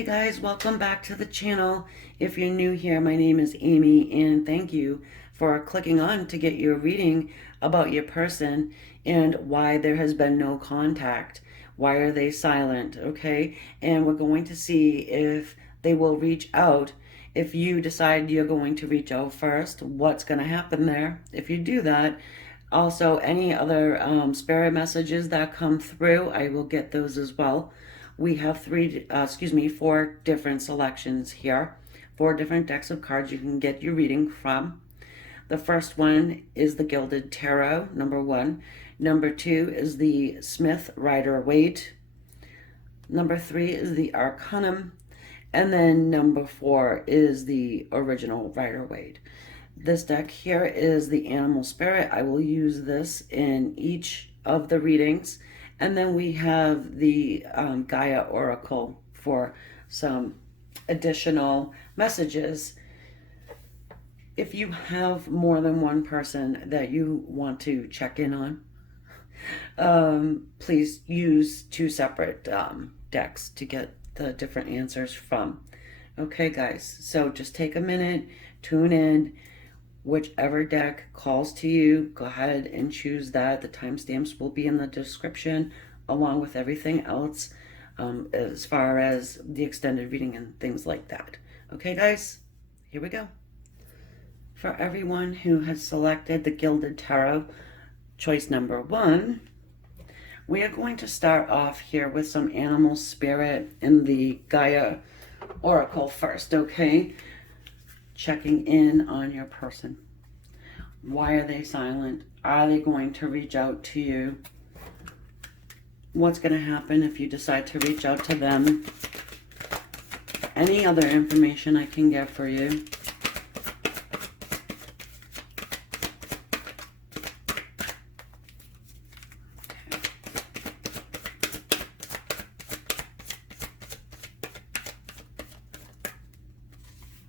Hey guys, welcome back to the channel. If you're new here, my name is Amy, and thank you for clicking on to get your reading about your person and why there has been no contact. Why are they silent? Okay, and we're going to see if they will reach out. If you decide you're going to reach out first, what's going to happen there? If you do that, also any other spirit messages that come through, I will get those as well. We have four different selections here, four different decks of cards you can get your reading from. The first one is the Gilded Tarot, number 1. Number 2 is the Smith Rider-Waite. Number 3 is the Arcanum. And then number 4 is the original Rider-Waite. This deck here is the Animal Spirit. I will use this in each of the readings. And then we have the Gaia Oracle for some additional messages. If you have more than one person that you want to check in on, please use two separate decks to get the different answers from. Okay, guys, so just take a minute, tune in. Whichever deck calls to you, go ahead and choose that. The timestamps will be in the description along with everything else as far as the extended reading and things like that. Okay, guys, here we go. For everyone who has selected the Gilded Tarot, choice number 1, we are going to start off here with some animal spirit in the Gaia Oracle first, okay? Checking in on your person. Why are they silent? Are they going to reach out to you? What's going to happen if you decide to reach out to them? Any other information I can get for you?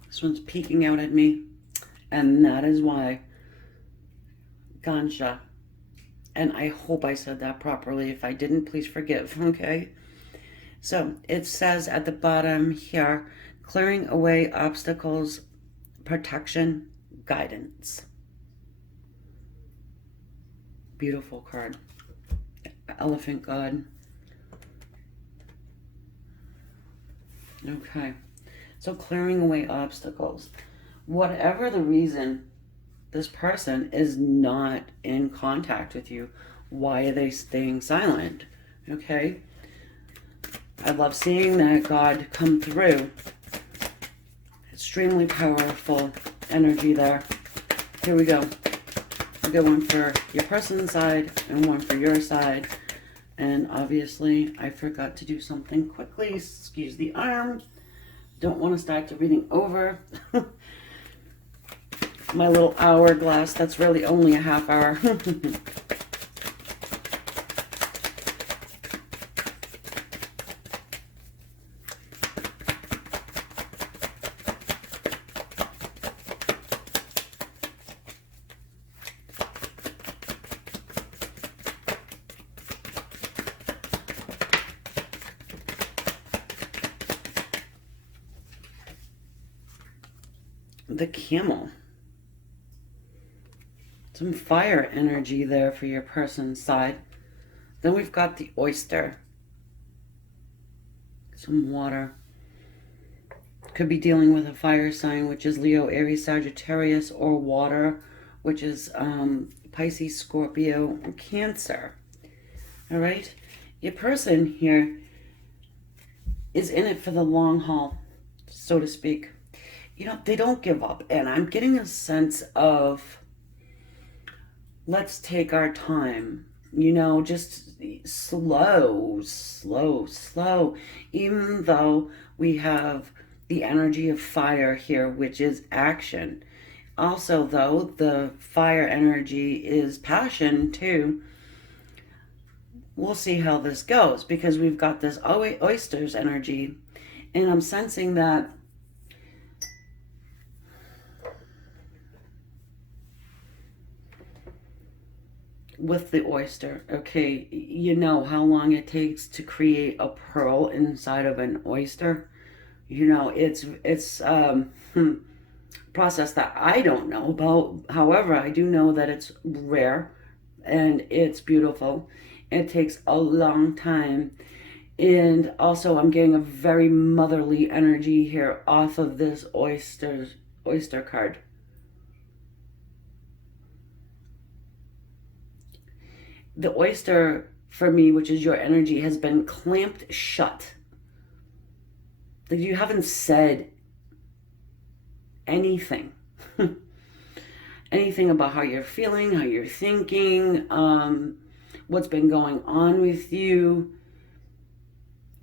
This one's peeking out at me, and that is why. Gansha. And I hope I said that properly. If I didn't, please forgive, okay? So it says at the bottom here, clearing away obstacles, protection, guidance. Beautiful card. Elephant God. Okay. So clearing away obstacles. Whatever the reason, this person is not in contact with you. Why are they staying silent? Okay? I love seeing that God come through. Extremely powerful energy there. Here we go. We got one for your person's side and one for your side. And obviously, I forgot to do something quickly. Excuse the arm. Don't want to start the reading over. My little hourglass, that's really only a half hour. The Camel. Some fire energy there for your person's side. Then we've got the Oyster. Some water. Could be dealing with a fire sign, which is Leo, Aries, Sagittarius, or water, which is Pisces, Scorpio, and Cancer. All right? Your person here is in it for the long haul, so to speak. You know, they don't give up. And I'm getting a sense of, let's take our time, you know, just slow. Even though we have the energy of fire here, which is action. Also, though, the fire energy is passion, too. We'll see how this goes, because we've got this oysters energy. And I'm sensing that with the oyster, okay, you know how long it takes to create a pearl inside of an oyster. You know, it's process that I don't know about. However, I do know that it's rare and it's beautiful. It takes a long time. And also I'm getting a very motherly energy here off of this oyster card. The oyster for me, which is your energy, has been clamped shut. Like you haven't said anything. Anything about how you're feeling, how you're thinking, what's been going on with you.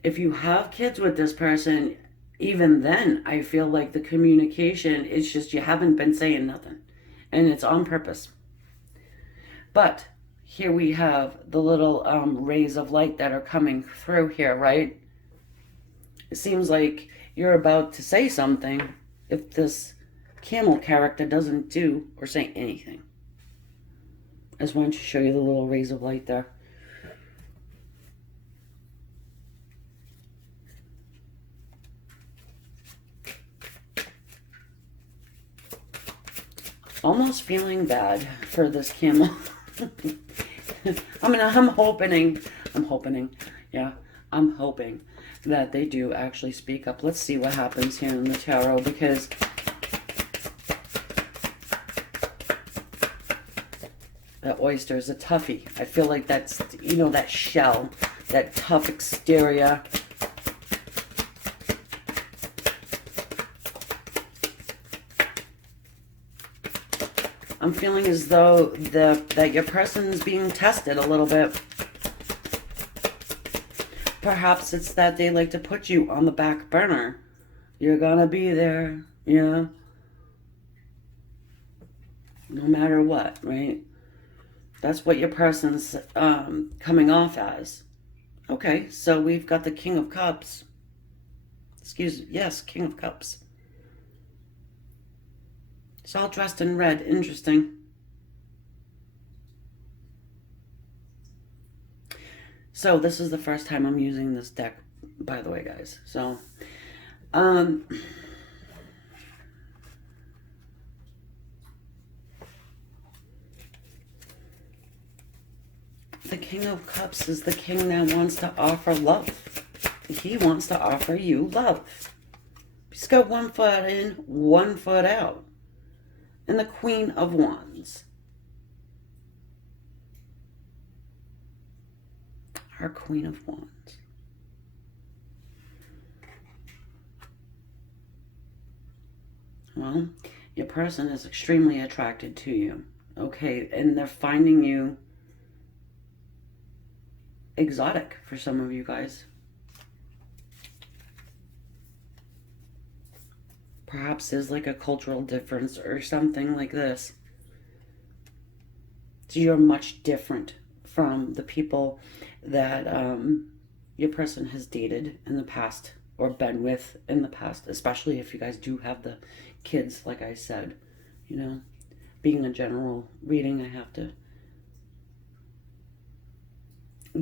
If you have kids with this person, even then, I feel like the communication is just you haven't been saying nothing. And it's on purpose. But here we have the little rays of light that are coming through here, right? It seems like you're about to say something if this camel character doesn't do or say anything. I just wanted to show you the little rays of light there. Almost feeling bad for this camel. I'm hoping that they do actually speak up. Let's see what happens here in the tarot, because that oyster is a toughie. I feel like that's, you know, that shell, that tough exterior. I'm feeling as though that your person's being tested a little bit. Perhaps it's that they like to put you on the back burner. You're gonna be there, you know, no matter what, right? That's what your person's coming off as. Okay, so we've got the King of Cups. Yes, King of Cups. It's all dressed in red. Interesting. So this is the first time I'm using this deck, by the way, guys. So, the King of Cups is the king that wants to offer love. He wants to offer you love. He's got one foot in, one foot out. And the Queen of Wands. Our Queen of Wands. Well, your person is extremely attracted to you. Okay, and they're finding you exotic for some of you guys. Perhaps there's like a cultural difference or something like this. So you're much different from the people that your person has dated in the past or been with in the past, especially if you guys do have the kids, like I said. You know, being a general reading, I have to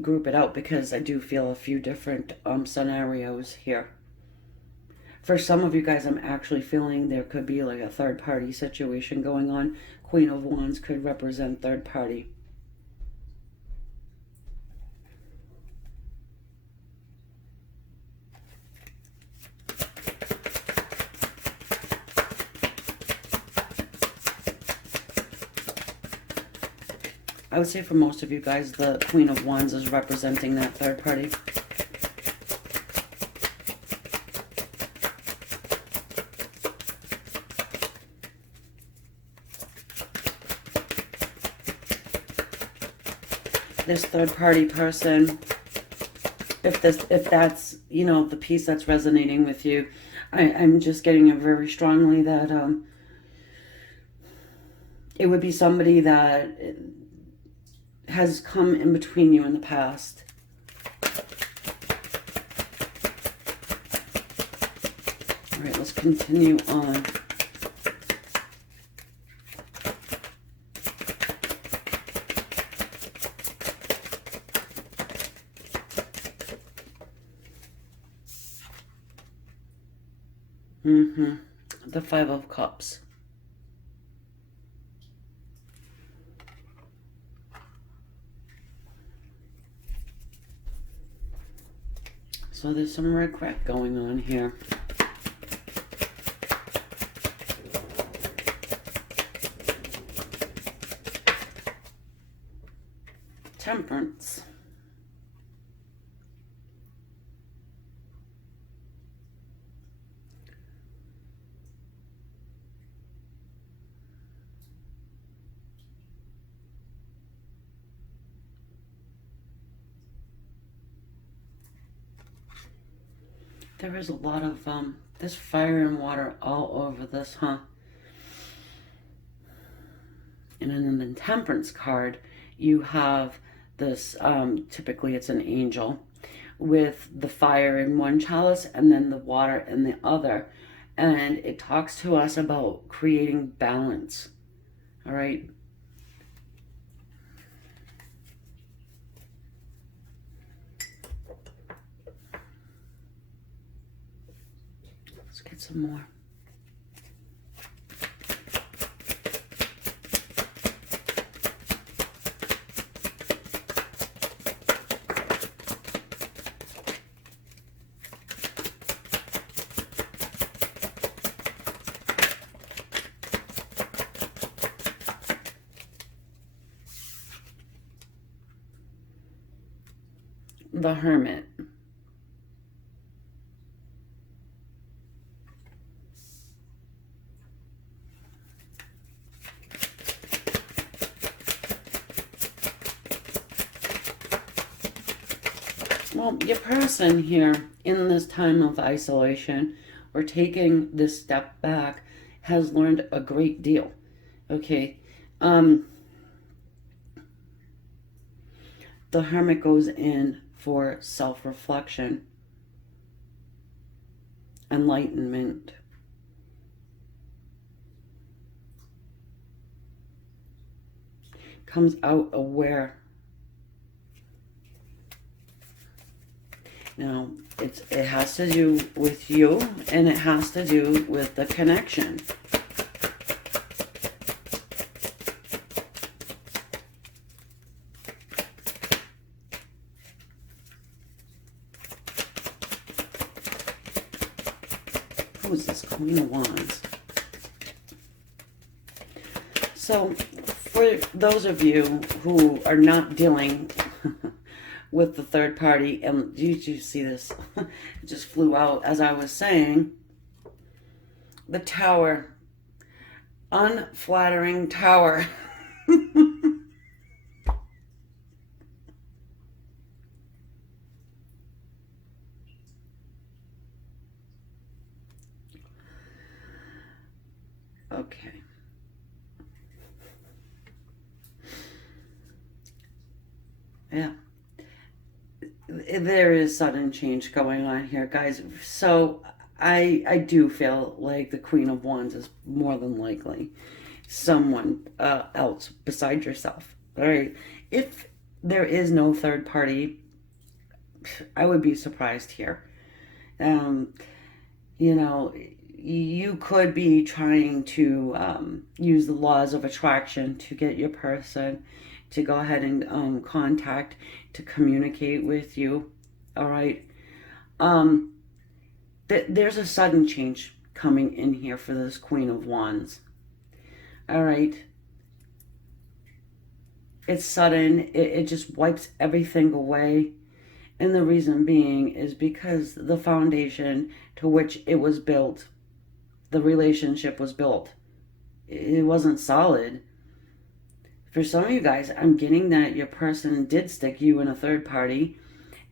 group it out because I do feel a few different scenarios here. For some of you guys, I'm actually feeling there could be like a third party situation going on. Queen of Wands could represent third party. I would say for most of you guys, the Queen of Wands is representing that third party. This third party person, if that's, you know, the piece that's resonating with you, I'm just getting it very strongly that it would be somebody that has come in between you in the past. All right, let's continue on. The Five of Cups. So there's some regret going on here. Temperance. There is a lot of, there's fire and water all over this, huh? And then in the Temperance card, you have this, typically it's an angel, with the fire in one chalice and then the water in the other. And it talks to us about creating balance, all right? Let's get some more. The Hermit. Well, your person here in this time of isolation or taking this step back has learned a great deal. Okay. The Hermit goes in for self-reflection, enlightenment. Comes out aware. Now, it has to do with you, and it has to do with the connection. Who is this Queen of Wands? So, for those of you who are not dealing with the third party, and did you see this? It just flew out as I was saying. The Tower. Unflattering Tower. Okay. Yeah. There is sudden change going on here, guys. So I do feel like the Queen of Wands is more than likely someone else beside yourself. All right. If there is no third party, I would be surprised here. You know, you could be trying to use the laws of attraction to get your person to go ahead and contact, to communicate with you. All right. There's a sudden change coming in here for this Queen of Wands. All right. It's sudden. It just wipes everything away. And the reason being is because the foundation to which it was built, the relationship was built, it wasn't solid. For some of you guys, I'm getting that your person did stick you in a third party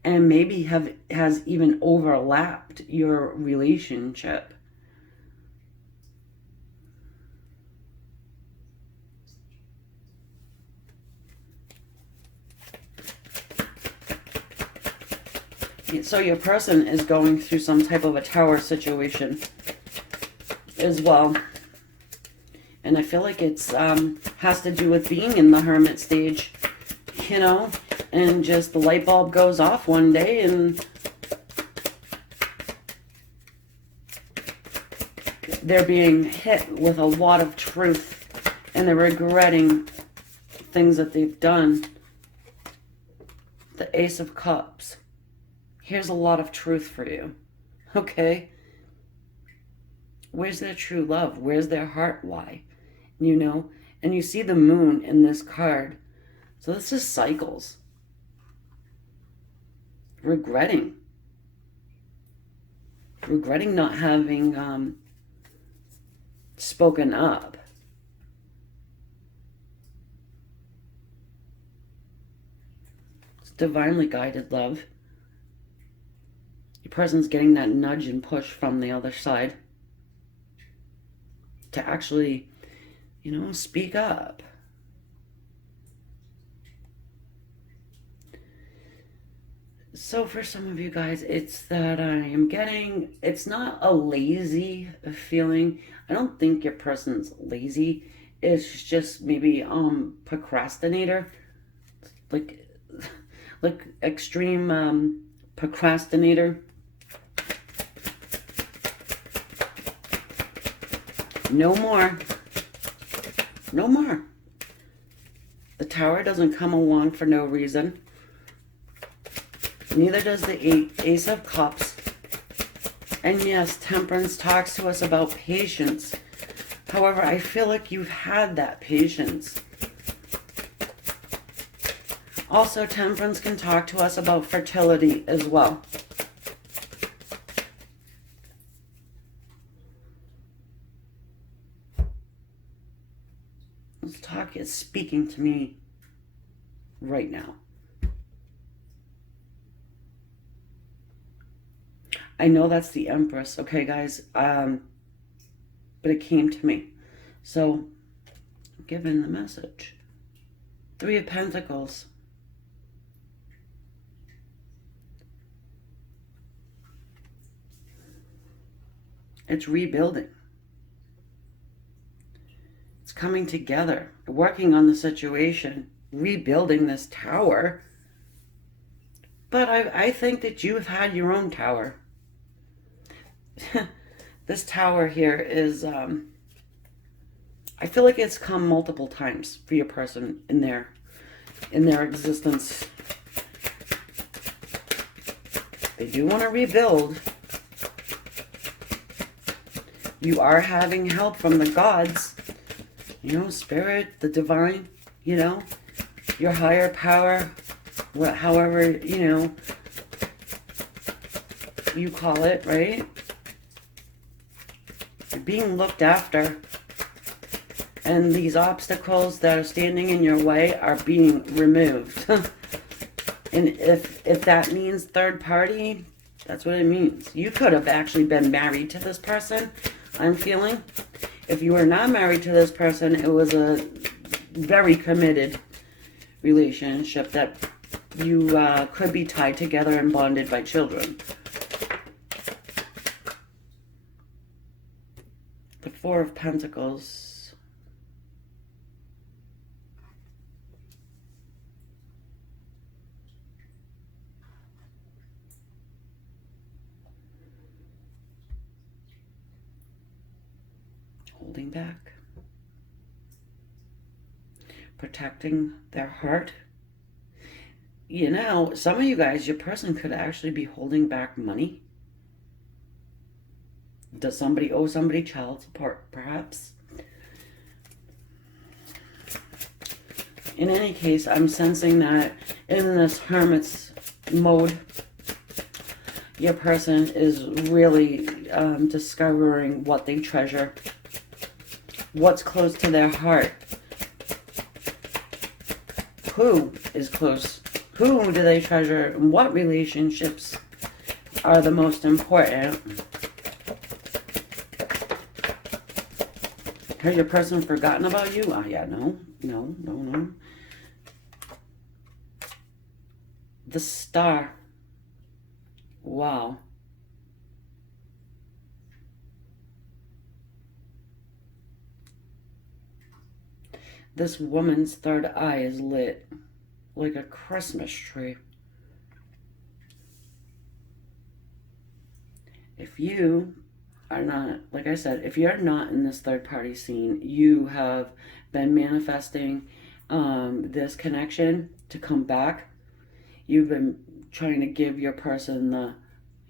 and maybe has even overlapped your relationship. So your person is going through some type of a tower situation as well. And I feel like it's has to do with being in the hermit stage, you know, and just the light bulb goes off one day and they're being hit with a lot of truth, and they're regretting things that they've done. The Ace of Cups. Here's a lot of truth for you. Okay? Where's their true love? Where's their heart? Why? You know? And you see the moon in this card. So this is cycles. Regretting not having spoken up. It's divinely guided love. Your person's getting that nudge and push from the other side to actually, speak up. So for some of you guys, it's that I am getting, it's not a lazy feeling. I don't think your person's lazy. It's just maybe procrastinator. Like extreme procrastinator. No more. No more. The Tower doesn't come along for no reason. Neither does the Ace of Cups. And yes, Temperance talks to us about patience. However, I feel like you've had that patience. Also, Temperance can talk to us about fertility as well. This talk is speaking to me right now. I know that's the Empress, okay, guys? But it came to me. So, I'm giving the message. Three of Pentacles. It's rebuilding. It's coming together, working on the situation, rebuilding this tower. But I think that you've had your own tower. This tower here is, I feel like it's come multiple times for your person in their existence. They do want to rebuild. You are having help from the gods, spirit, the divine, your higher power, however, you call it, right? You're being looked after, and these obstacles that are standing in your way are being removed. And if that means third party, that's what it means. You could have actually been married to this person, I'm feeling. If you were not married to this person, it was a very committed relationship that you could be tied together and bonded by children. The Four of Pentacles. Holding back. Protecting their heart. Some of you guys, your person could actually be holding back money. Does somebody owe somebody child support, perhaps? In any case, I'm sensing that in this Hermit's mode, your person is really discovering what they treasure, what's close to their heart. Who is close? Who do they treasure? And what relationships are the most important? Has your person forgotten about you? Oh, yeah, no. The Star. Wow. This woman's third eye is lit like a Christmas tree. If you are not, like I said, if you're not in this third party scene, you have been manifesting this connection to come back. You've been trying to give your person the,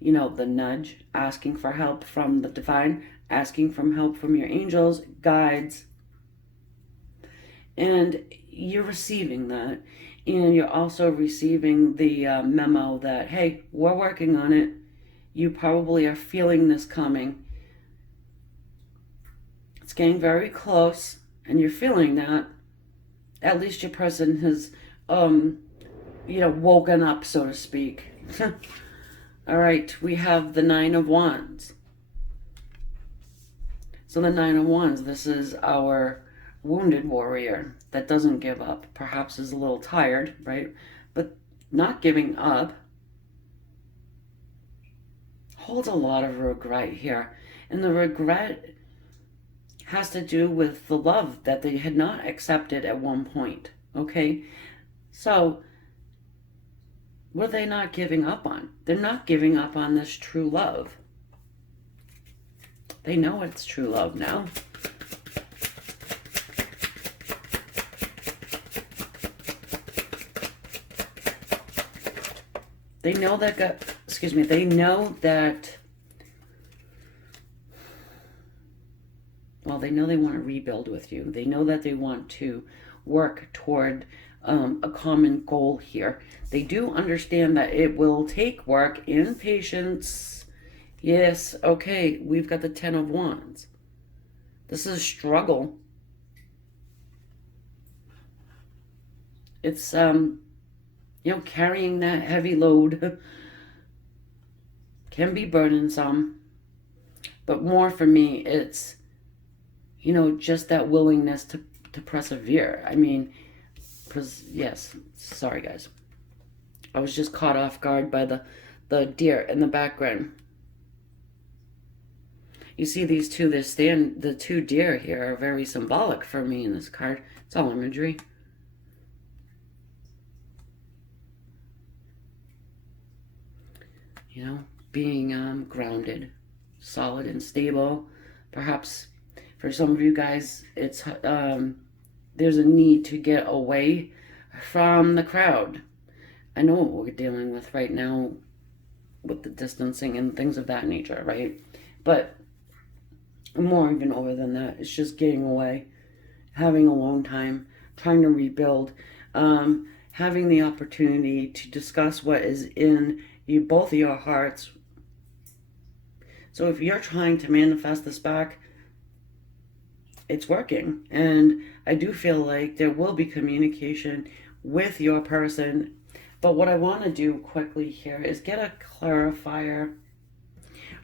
the nudge, asking for help from the divine, asking for help from your angels, guides, and you're receiving that. And you're also receiving the memo that, hey, we're working on it. You probably are feeling this coming. It's getting very close, and you're feeling that. At least your person has, woken up, so to speak. All right, we have the Nine of Wands. So the Nine of Wands, this is our wounded warrior that doesn't give up. Perhaps is a little tired, right? But not giving up. Holds a lot of regret here. And the regret has to do with the love that they had not accepted at one point. Okay? So, what are they not giving up on? They're not giving up on this true love. They know it's true love now. They know that, they know that, well, they know they want to rebuild with you. They know that they want to work toward a common goal here. They do understand that it will take work and patience. Yes, okay, we've got the Ten of Wands. This is a struggle. It's, carrying that heavy load can be burdensome. But more for me, it's, just that willingness to persevere. I mean, yes, sorry guys. I was just caught off guard by the deer in the background. You see these two, the two deer here are very symbolic for me in this card. It's all imagery. Being grounded, solid and stable. Perhaps for some of you guys, it's there's a need to get away from the crowd. I know what we're dealing with right now with the distancing and things of that nature, right? But more even over than that, it's just getting away, having a long time, trying to rebuild, having the opportunity to discuss what is in both of your hearts. So if you're trying to manifest this back, it's working. And I do feel like there will be communication with your person. But what I want to do quickly here is get a clarifier.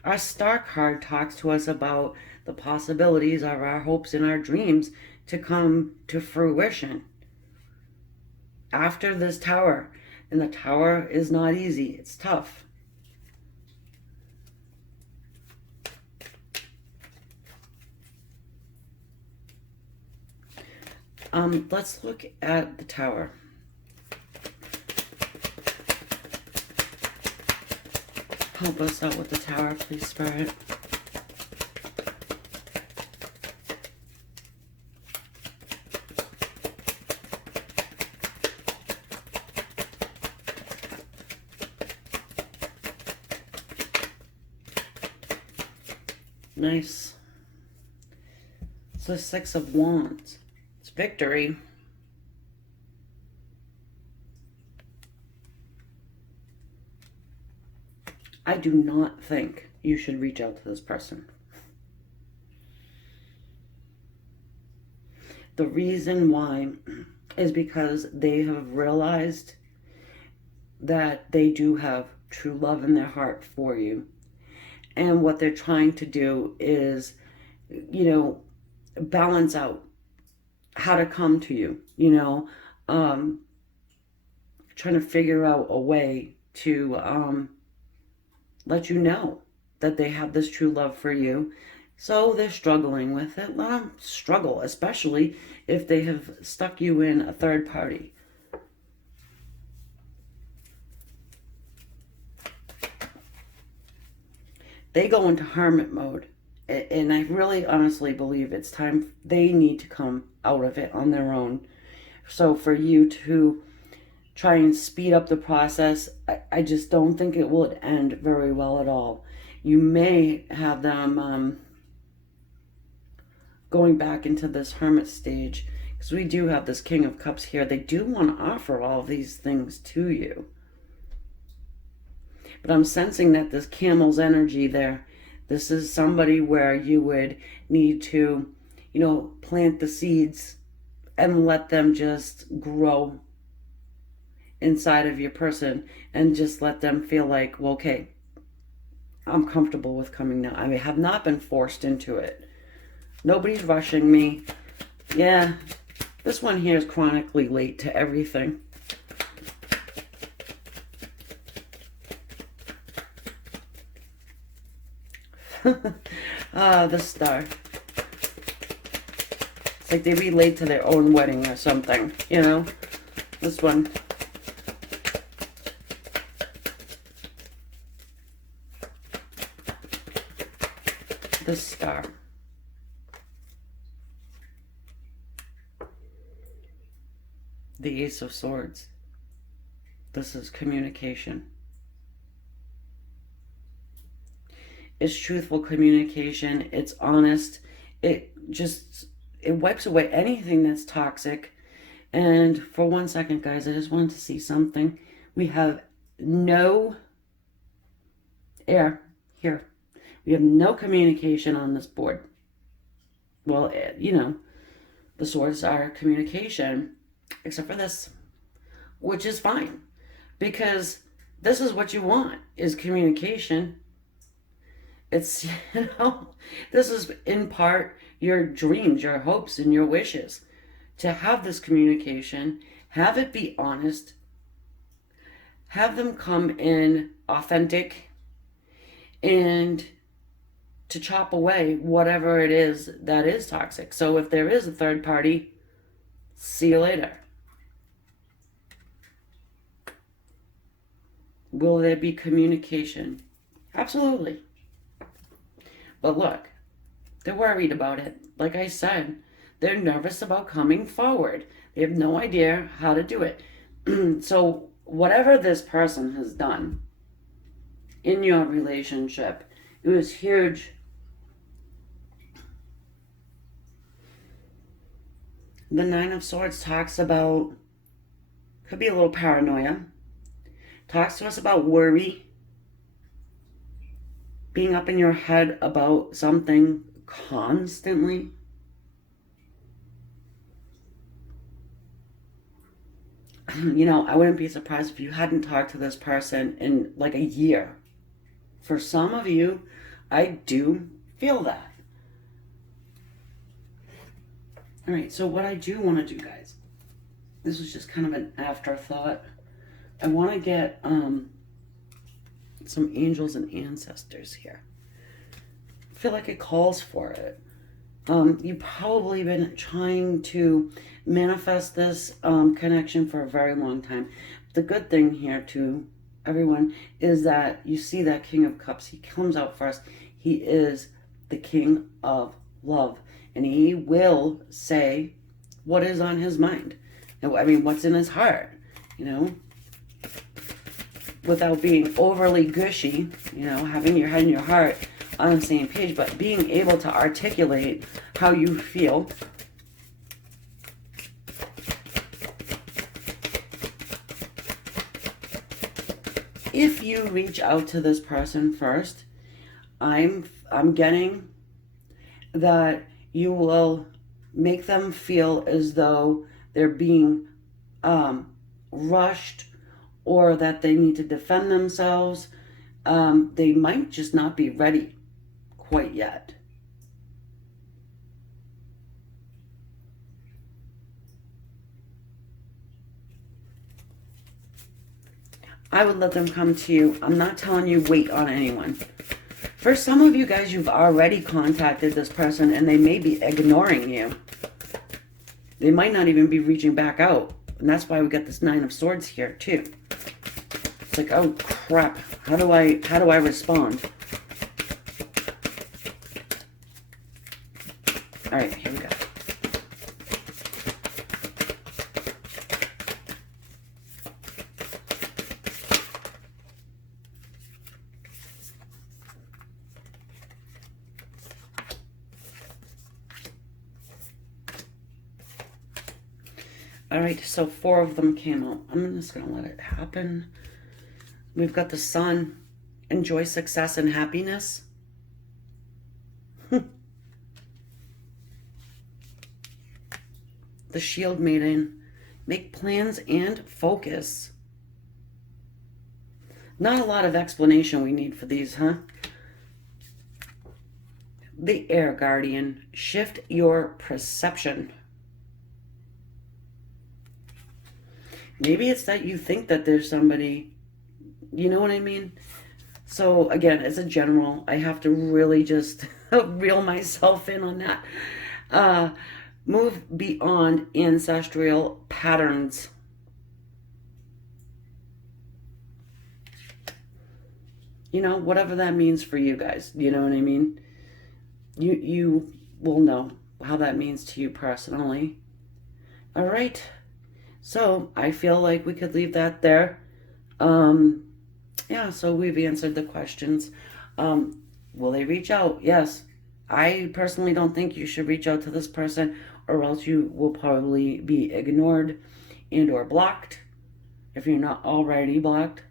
Our Star card talks to us about the possibilities of our hopes and our dreams to come to fruition after this Tower. And the Tower is not easy. It's tough. Let's look at the Tower. Help us out with the Tower, please, Spirit. Nice. So Six of Wands. It's victory. I do not think you should reach out to this person. The reason why is because they have realized that they do have true love in their heart for you. And what they're trying to do is, balance out how to come to you, trying to figure out a way to let you know that they have this true love for you. So they're struggling with it. Let them struggle, especially if they have stuck you in a third party. They go into hermit mode And I really honestly believe it's time they need to come out of it on their own. So for you to try and speed up the process, I just don't think it will end very well at all. You may have them going back into this hermit stage, because we do have this King of Cups here. They do want to offer all of these things to you. But I'm sensing that this camel's energy there, this is somebody where you would need to, plant the seeds and let them just grow inside of your person, and just let them feel like, well, okay, I'm comfortable with coming now. I have not been forced into it. Nobody's rushing me. Yeah, this one here is chronically late to everything. The Star. It's like they relate to their own wedding or something, This one. The Star. The Ace of Swords. This is communication. It's truthful communication. It's honest. It wipes away anything that's toxic. And for 1 second, guys, I just wanted to see something. We have no air here. We have no communication on this board. Well, the swords are communication, except for this, which is fine, because this is what you want, is communication. It's, this is in part your dreams, your hopes, and your wishes. To have this communication, have it be honest, have them come in authentic, and to chop away whatever it is that is toxic. So if there is a third party, see you later. Will there be communication? Absolutely. But look, they're worried about it. Like I said, they're nervous about coming forward. They have no idea how to do it. So whatever this person has done in your relationship, it was huge. The Nine of Swords talks about, could be a little paranoia. Talks to us about worry. Being up in your head about something constantly. I wouldn't be surprised if you hadn't talked to this person in like a year. For some of you, I do feel that. All right, so what I do want to do, guys, this was just kind of an afterthought. I want to get some angels and ancestors here. I feel like it calls for it. You've probably been trying to manifest this connection for a very long time. The good thing here, too, everyone, is that you see that King of Cups. He comes out first. He is the King of Love. And he will say what is on his mind. What's in his heart, without being overly gushy, having your head and your heart on the same page, but being able to articulate how you feel. If you reach out to this person first, I'm getting that you will make them feel as though they're being rushed, or that they need to defend themselves. They might just not be ready quite yet. I would let them come to you. I'm not telling you wait on anyone. For some of you guys, you've already contacted this person and they may be ignoring you. They might not even be reaching back out. And that's why we got this Nine of Swords here too. It's like, oh crap, how do I respond? All right, so 4 of them came out. I'm just going to let it happen. We've got the Sun. Enjoy success and happiness. The Shield Maiden. Make plans and focus. Not a lot of explanation we need for these, huh? The Air Guardian. Shift your perception. Maybe it's that you think that there's somebody, you know what I mean? So again, as a general, I have to really just reel myself in on that. Move beyond ancestral patterns. You know, whatever that means for you guys, you know what I mean? You will know how that means to you personally. All right. So I feel like we could leave that there. Yeah, so we've answered the questions. Will they reach out? Yes. I personally don't think you should reach out to this person, or else you will probably be ignored and or blocked if you're not already blocked.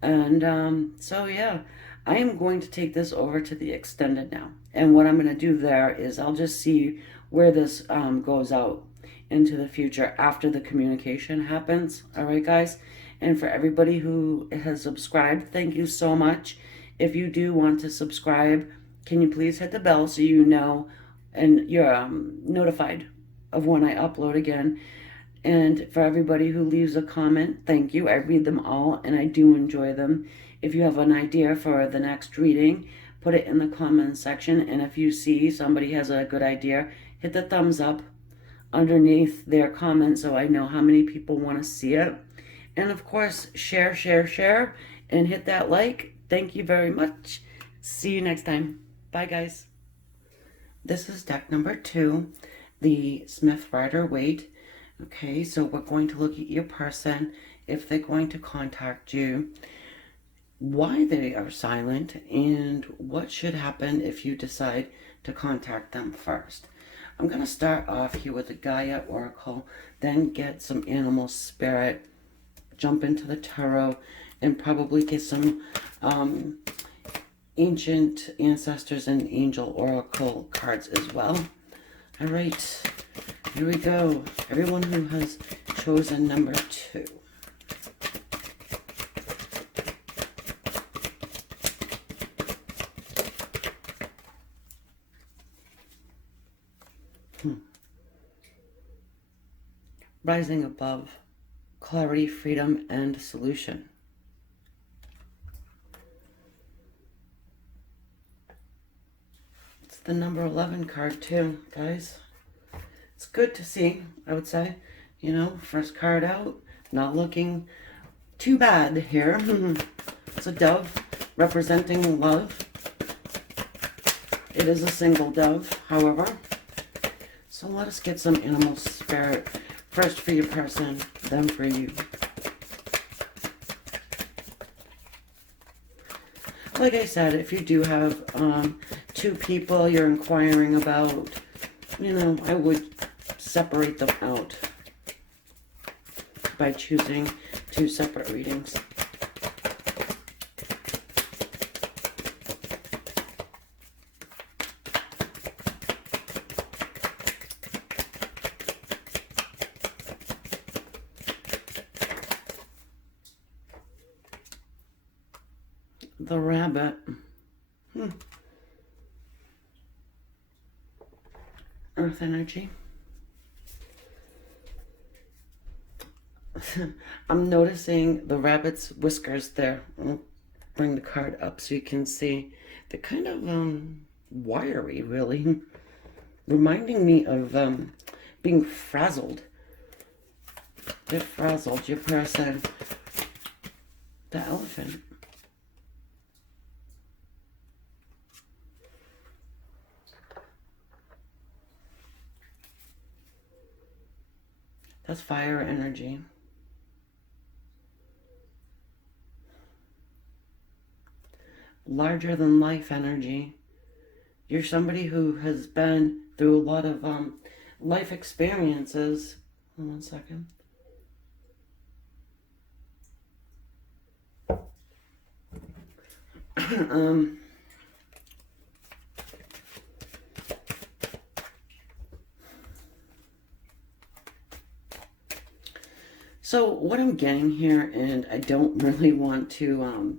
And so yeah, I am going to take this over to the extended now. And what I'm going to do there is I'll just see where this goes out into the future after the communication happens. All right, guys? And for everybody who has subscribed, thank you so much. If you do want to subscribe, can you please hit the bell so you know and you're notified of when I upload again. And for everybody who leaves a comment, thank you. I read them all and I do enjoy them. If you have an idea for the next reading, put it in the comments section. And if you see somebody has a good idea, hit the thumbs up underneath their comment so I know how many people want to see it. And of course, share, and hit that like. Thank you very much. See you next time. Bye, guys. This is deck number 2, the Smith Rider-Waite. Okay, so we're going to look at your person, if they're going to contact you, why they are silent, and what should happen if you decide to contact them first. I'm going to start off here with the Gaia Oracle, then get some animal spirit, jump into the tarot, and probably get some ancient ancestors and angel oracle cards as well. All right, here we go. Everyone who has chosen number 2. Rising above, clarity, freedom, and solution. It's the number 11 card too, guys. It's good to see, I would say. You know, first card out, not looking too bad here. It's a dove representing love. It is a single dove, however. So let us get some animal spirit. First for your person, then for you. Like I said, if you do have 2 people you're inquiring about, you know, I would separate them out by choosing 2 separate readings. The rabbit. Earth energy. I'm noticing the rabbit's whiskers there. I'll bring the card up so you can see. They're kind of wiry, really. Reminding me of being frazzled. They're frazzled, your person. The elephant. That's fire energy. Larger than life energy. You're somebody who has been through a lot of life experiences, Hold on 1 second. So what I'm getting here, and I don't really want to,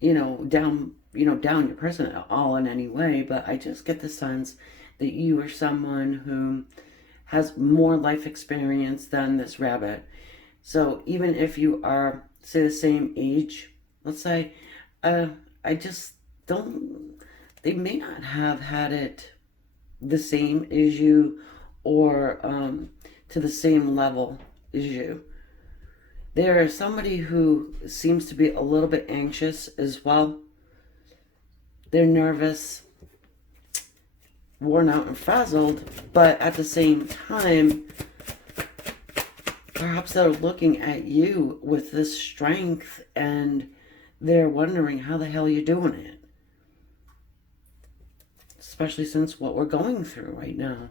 down your person at all in any way, but I just get the sense that you are someone who has more life experience than this rabbit. So even if you are, say, the same age, let's say, I just don't, they may not have had it the same as you, or to the same level as you. There is somebody who seems to be a little bit anxious as well. They're nervous, worn out and frazzled, but at the same time, perhaps they're looking at you with this strength and they're wondering how the hell you're doing it. Especially since what we're going through right now.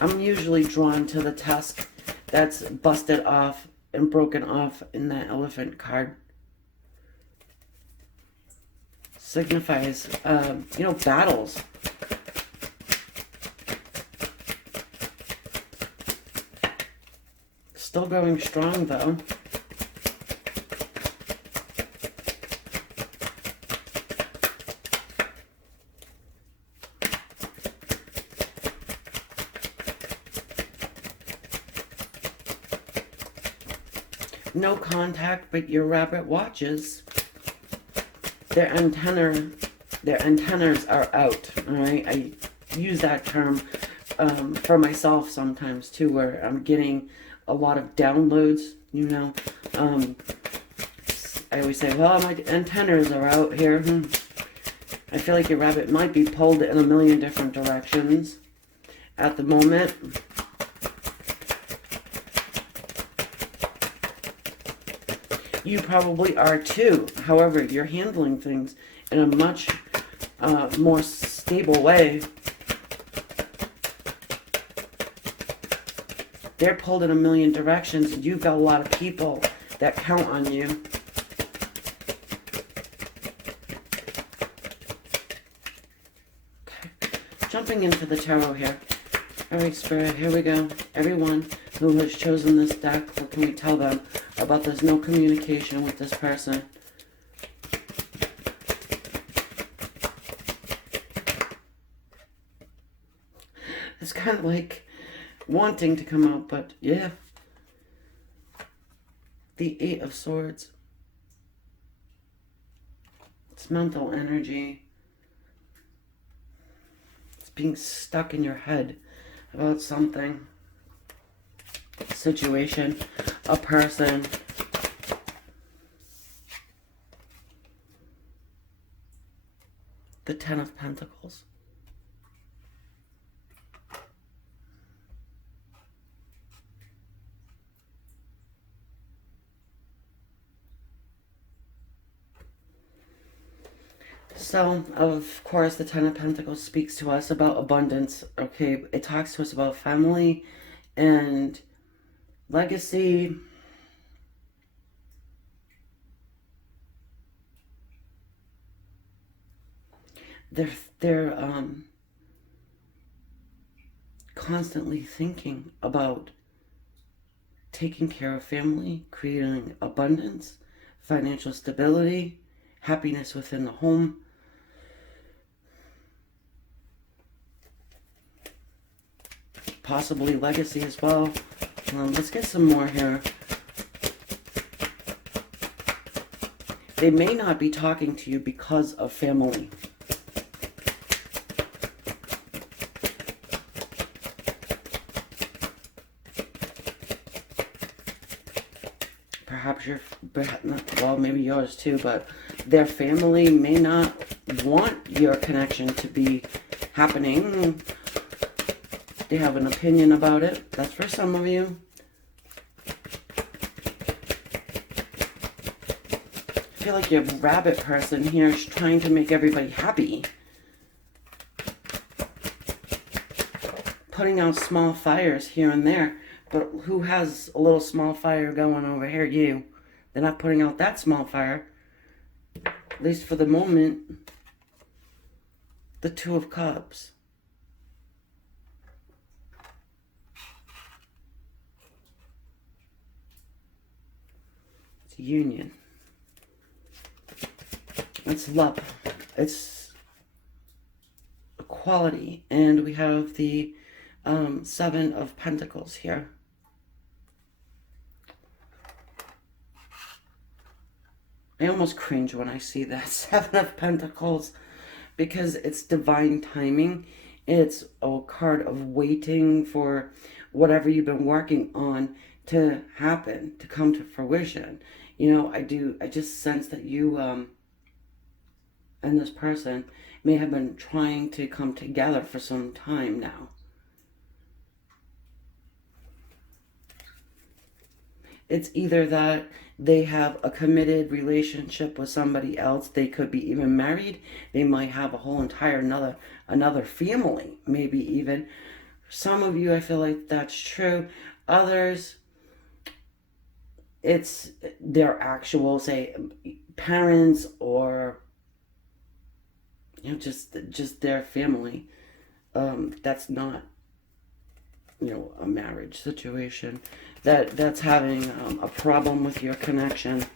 I'm usually drawn to the tusk that's busted off and broken off in that elephant card. Signifies, battles. Still going strong, though. No contact, but your rabbit watches. Their antennas are out. All right, I use that term for myself sometimes too, where I'm getting a lot of downloads. I always say, well, my antennas are out here. I feel like your rabbit might be pulled in a million different directions at the moment. You probably are too. However, you're handling things in a much more stable way. They're pulled in a million directions, and you've got a lot of people that count on you. Okay. Jumping into the tarot here. All right, Spirit, here we go. Everyone who has chosen this deck, what can we tell them about there's no communication with this person? It's kind of like wanting to come out, but yeah. The 8 of Swords. It's mental energy. It's being stuck in your head about something. Situation, a person. The 10 of Pentacles. So, of course, the 10 of Pentacles speaks to us about abundance. Okay, it talks to us about family and legacy. They're constantly thinking about taking care of family, creating abundance, financial stability, happiness within the home. Possibly legacy as well. Let's get some more here. They may not be talking to you because of family. Perhaps well, maybe yours too, but their family may not want your connection to be happening. They have an opinion about it. That's for some of you. I feel like your rabbit person here is trying to make everybody happy. putting out small fires here and there. But who has a little small fire going over here? You. They're not putting out that small fire. At least for the moment. The Two of Cups. It's union. It's love. It's equality. And we have the Seven of Pentacles here. I almost cringe when I see that Seven of Pentacles because it's divine timing. It's a card of waiting for whatever you've been working on to happen, to come to fruition. You know, I just sense that you and this person may have been trying to come together for some time now. It's either that they have a committed relationship with somebody else. They could be even married. They might have a whole entire another family, maybe even. Some of you, I feel like that's true. Others, it's their actual, say, parents or, you know, just their family. That's not, you know, a marriage situation. That's having a problem with your connection.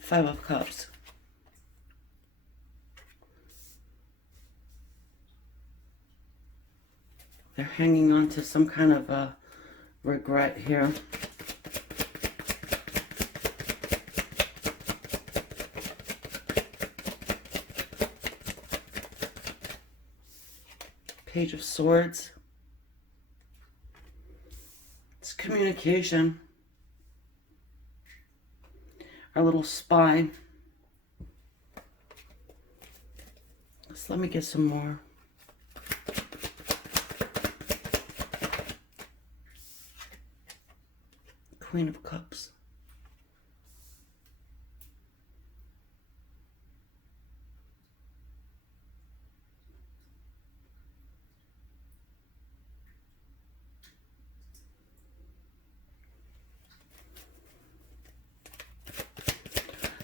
Five of Cups. They're hanging on to some kind of regret here. Page of Swords. It's communication. Our little spy. Let me get some more. Queen of Cups.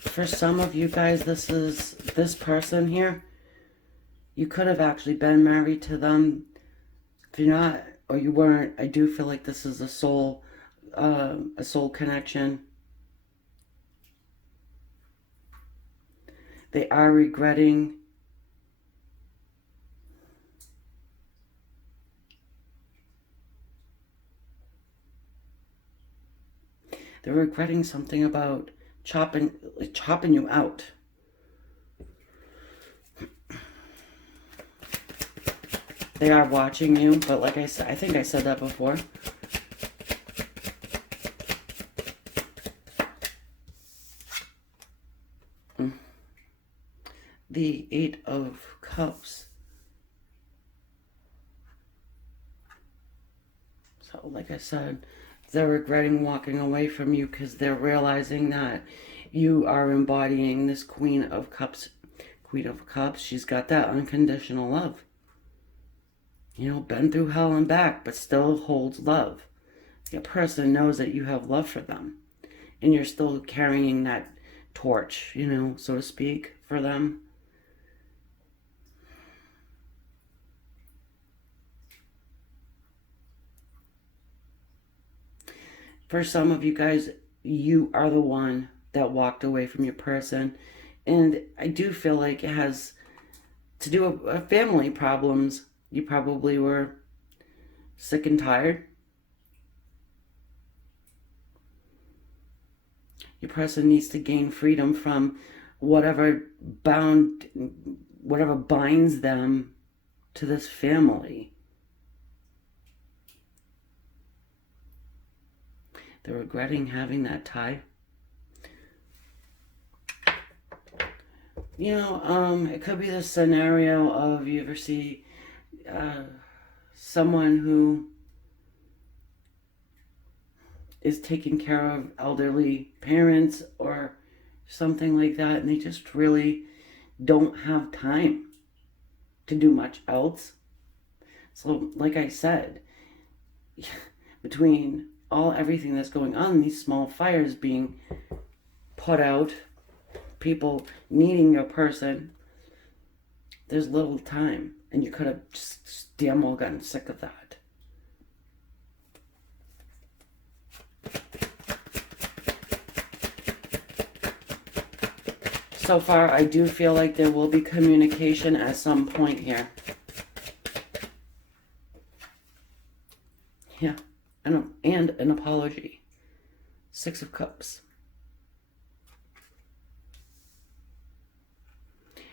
For some of you guys, this person here, you could have actually been married to them. If you're not, or you weren't, I do feel like this is a soul connection. They are regretting. They're regretting something about chopping you out. They are watching you, but like I said, I think I said that before. The Eight of Cups. So, like I said, they're regretting walking away from you because they're realizing that you are embodying this Queen of Cups. Queen of Cups, she's got that unconditional love. You know, been through hell and back, but still holds love. Your person knows that you have love for them. And you're still carrying that torch, you know, so to speak, for them. For some of you guys, you are the one that walked away from your person. And I do feel like it has to do with family problems. You probably were sick and tired. Your person needs to gain freedom from whatever binds them to this family. They're regretting having that tie. You know, it could be the scenario of you ever see someone who is taking care of elderly parents or something like that, and they just really don't have time to do much else. So, like I said, between everything that's going on, these small fires being put out, people needing your person, there's little time, and you could have just damn well gotten sick of that. So far, I do feel like there will be communication at some point here. Yeah, and an apology. 6 of Cups.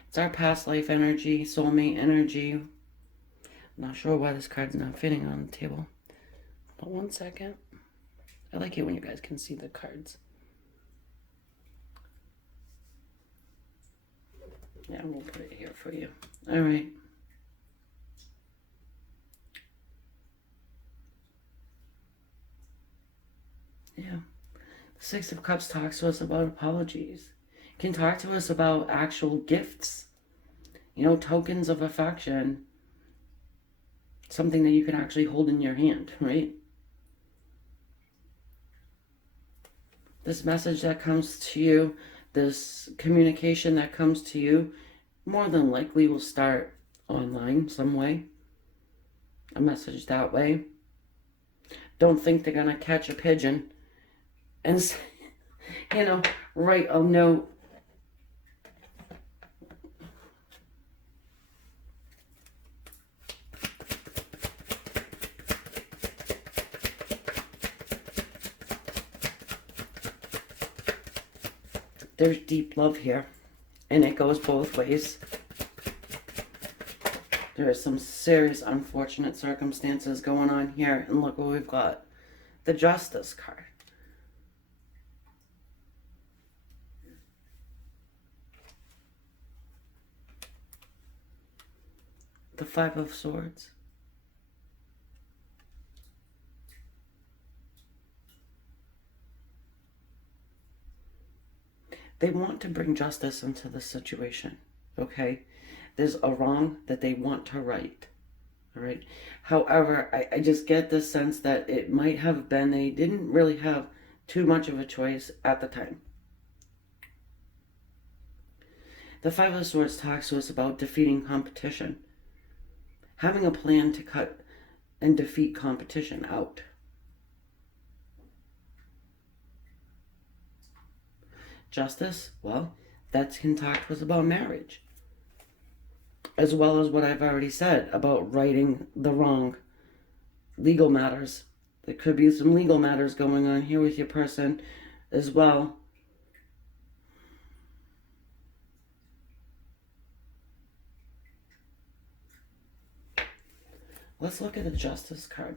It's our past life energy, soulmate energy. I'm not sure why this card's not fitting on the table. But 1 second. I like it when you guys can see the cards. Yeah, we'll put it here for you. All right. Yeah. The 6 of Cups talks to us about apologies. It can talk to us about actual gifts. You know, tokens of affection. Something that you can actually hold in your hand, right? This message that comes to you, this communication that comes to you, more than likely will start online some way. A message that way. Don't think they're going to catch a pigeon and, you know, write a note. There's deep love here, and it goes both ways. There are some serious unfortunate circumstances going on here, and look what we've got. The Justice card. The 5 of Swords. They want to bring justice into the situation, okay? There's a wrong that they want to right, all right? However, I just get this sense that it might have been they didn't really have too much of a choice at the time. The 5 of Swords talks to us about defeating competition. Having a plan to cut and defeat competition out. Justice, well, that can talk to us about marriage. As well as what I've already said about righting the wrong. Legal matters. There could be some legal matters going on here with your person as well. Let's look at the Justice card.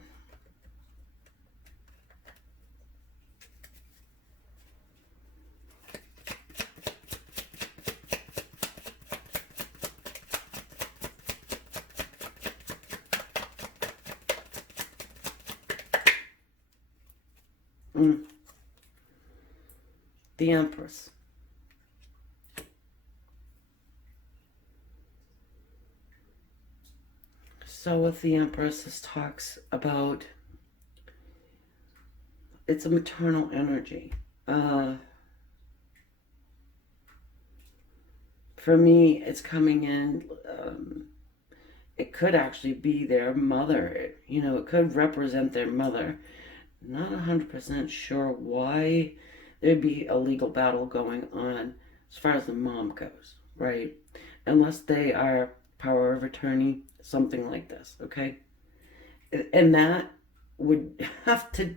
The Empress. So with the Empress, this talks about, it's a maternal energy. For me, it's coming in, it could actually be their mother. You know, it could represent their mother. Not 100% sure why there'd be a legal battle going on as far as the mom goes, right? Unless they are power of attorney, something like this, okay? And that would have to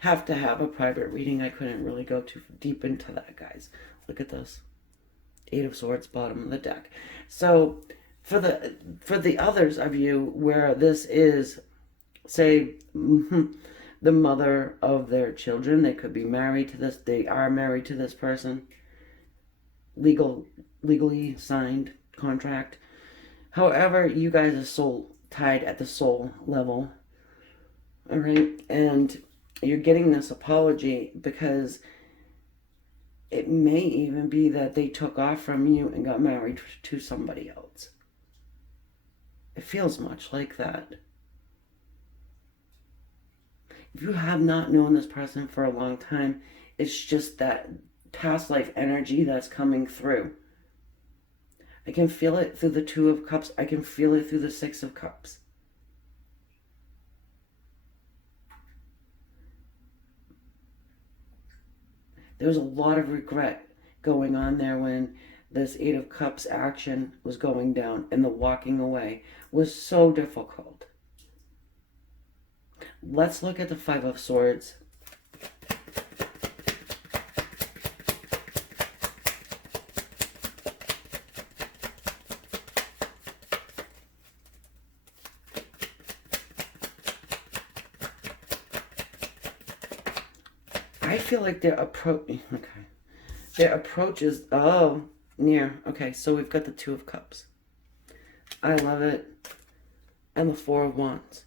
have a private reading. I couldn't really go too deep into that, guys. Look at this. 8 of Swords, bottom of the deck. So for the others of you where this is, say, the mother of their children, they could be married to this, they are married to this person, legally signed contract. However, you guys are soul tied at the soul level, all right? And you're getting this apology because it may even be that they took off from you and got married to somebody else. It feels much like that. If you have not known this person for a long time, it's just that past life energy that's coming through. I can feel it through the Two of Cups. I can feel it through the Six of Cups. There was a lot of regret going on there when this Eight of Cups action was going down, and the walking away was so difficult. Let's look at the Five of Swords. I feel like their approach, okay, their approach is, oh, near. Okay, so we've got the Two of Cups. I love it. And the Four of Wands.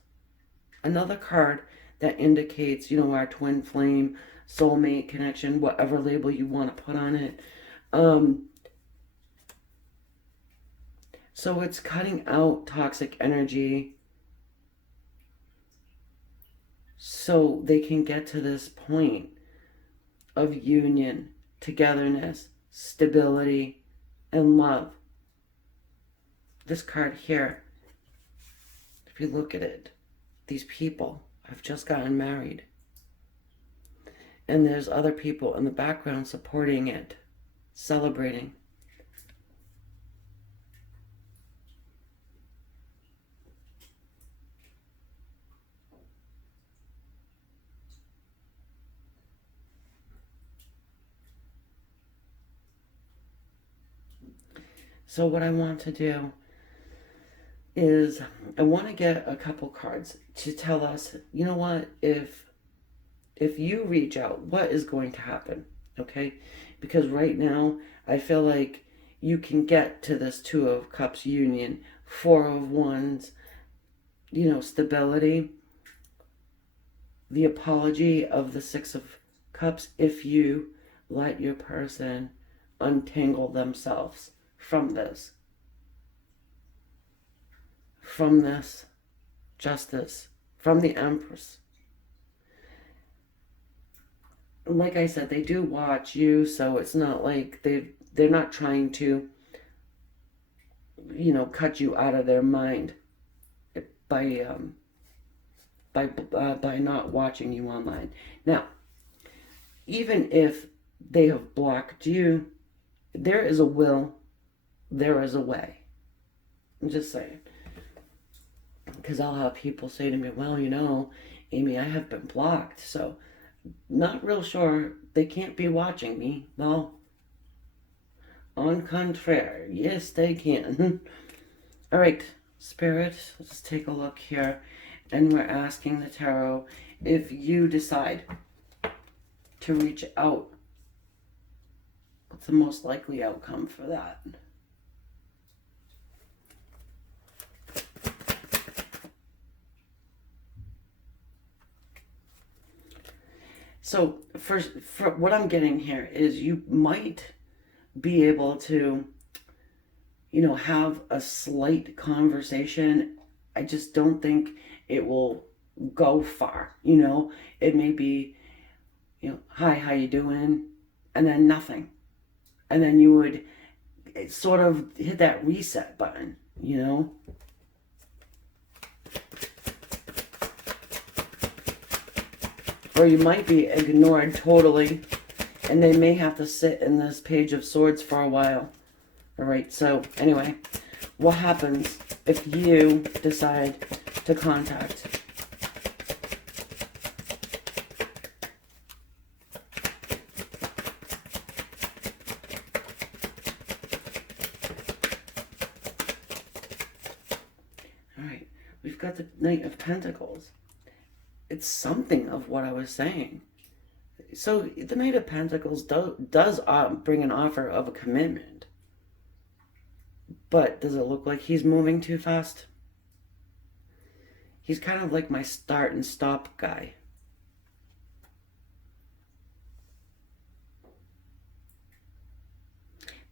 Another card that indicates, you know, our twin flame, soulmate connection, whatever label you want to put on it. So it's cutting out toxic energy so they can get to this point of union, togetherness, stability, and love. This card here, if you look at it, these people have just gotten married. And there's other people in the background supporting it, celebrating. So what I want to do is I want to get a couple cards to tell us, you know what, if you reach out, what is going to happen, okay? Because right now, I feel like you can get to this Two of Cups union, Four of Wands, you know, stability, the apology of the Six of Cups, if you let your person untangle themselves from this justice, from the Empress. Like I said, they do watch you, so it's not like they're not trying to, you know, cut you out of their mind by not watching you online. Now, even if they have blocked you, there is a will, there is a way. I'm just saying. Because I'll have people say to me, well, you know, Amy, I have been blocked, so not real sure they can't be watching me. Well, on contraire, yes, they can. All right, Spirit, let's take a look here. And we're asking the tarot, if you decide to reach out, what's the most likely outcome for that? So for what I'm getting here is you might be able to, you know, have a slight conversation. I just don't think it will go far, you know. It may be, you know, hi, how you doing? And then nothing. And then you would sort of hit that reset button, you know. Or you might be ignored totally, and they may have to sit in this Page of Swords for a while. All right, so anyway, what happens if you decide to contact? All right, we've got the Knight of Pentacles. It's something of what I was saying. So the Knight of Pentacles does bring an offer of a commitment. But does it look like he's moving too fast? He's kind of like my start and stop guy.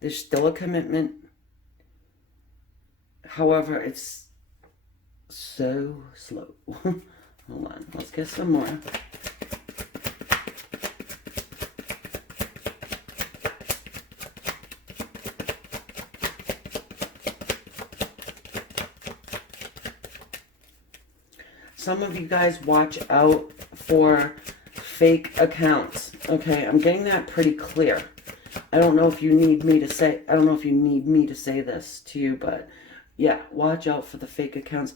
There's still a commitment. However, it's so slow. Hold on, let's get some more. Some of you guys watch out for fake accounts. Okay, I'm getting that pretty clear. I don't know if you need me to say this to you, but yeah, watch out for the fake accounts.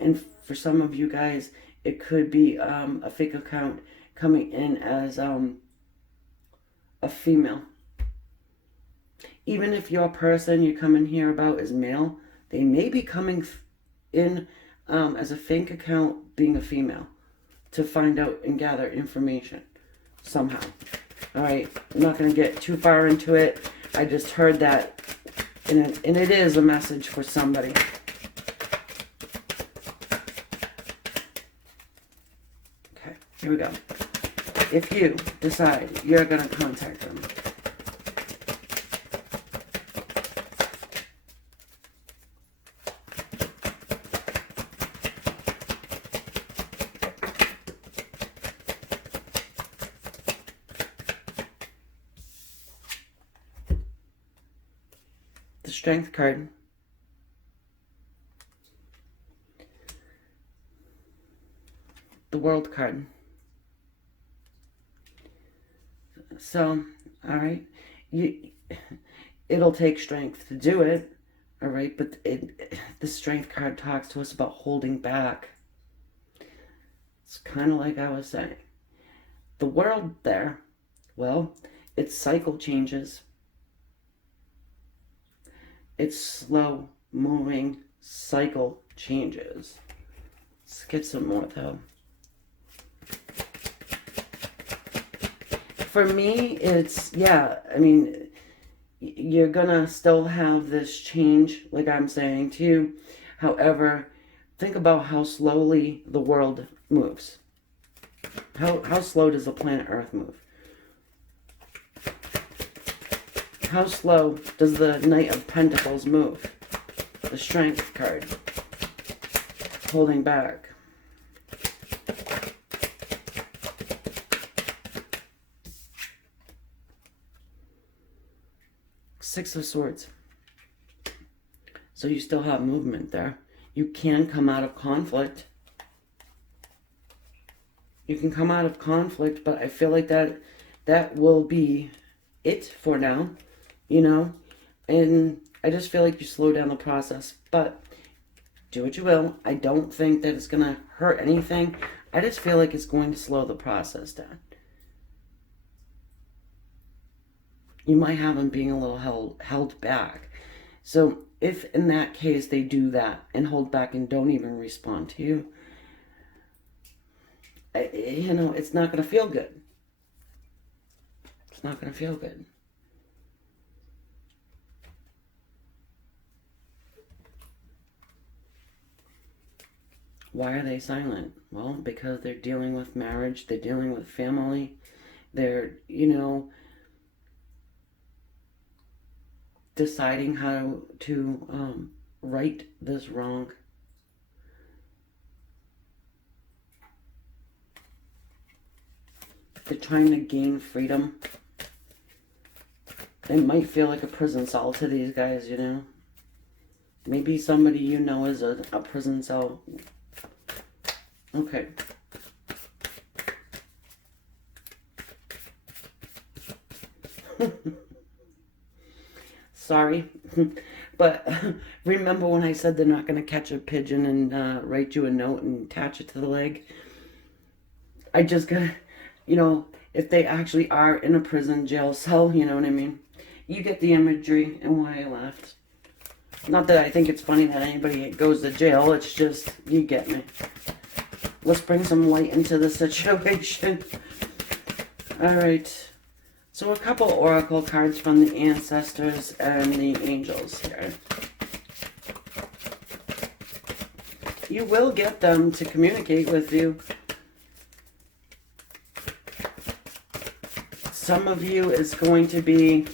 And for some of you guys, it could be a fake account coming in as a female. Even if your person you come in here about is male, they may be coming in as a fake account being a female to find out and gather information somehow. All right, I'm not going to get too far into it. I just heard that, and it is a message for somebody. Okay, here we go. If you decide you're going to contact them, the Strength card, the World card. So, all right, it'll take strength to do it, all right, but the Strength card talks to us about holding back. It's kind of like I was saying. The World there, well, its cycle changes. Its slow moving cycle changes. Let's get some more though. For me, it's, yeah, I mean, you're gonna still have this change, like I'm saying to you. However, think about how slowly the world moves. How slow does the planet Earth move? How slow does the Knight of Pentacles move? The Strength card. Holding back. Six of Swords. So you still have movement there. You can come out of conflict. You can come out of conflict, but I feel like that will be it for now, you know? And I just feel like you slow down the process, but do what you will. I don't think that it's going to hurt anything. I just feel like it's going to slow the process down. You might have them being a little held back. So if in that case they do that and hold back and don't even respond to you, you know, it's not going to feel good. It's not going to feel good. Why are they silent? Well, because they're dealing with marriage, they're dealing with family, they're, you know, deciding how to right this wrong. They're trying to gain freedom. It might feel like a prison cell to these guys, you know. Maybe somebody you know is a prison cell. Okay. Sorry. But remember when I said they're not going to catch a pigeon and write you a note and attach it to the leg? I just got to, you know, if they actually are in a prison jail cell, you know what I mean? You get the imagery and why I laughed. Not that I think it's funny that anybody goes to jail, it's just, you get me. Let's bring some light into the situation. Alright. So a couple oracle cards from the ancestors and the angels here. You will get them to communicate with you. Some of you is going to be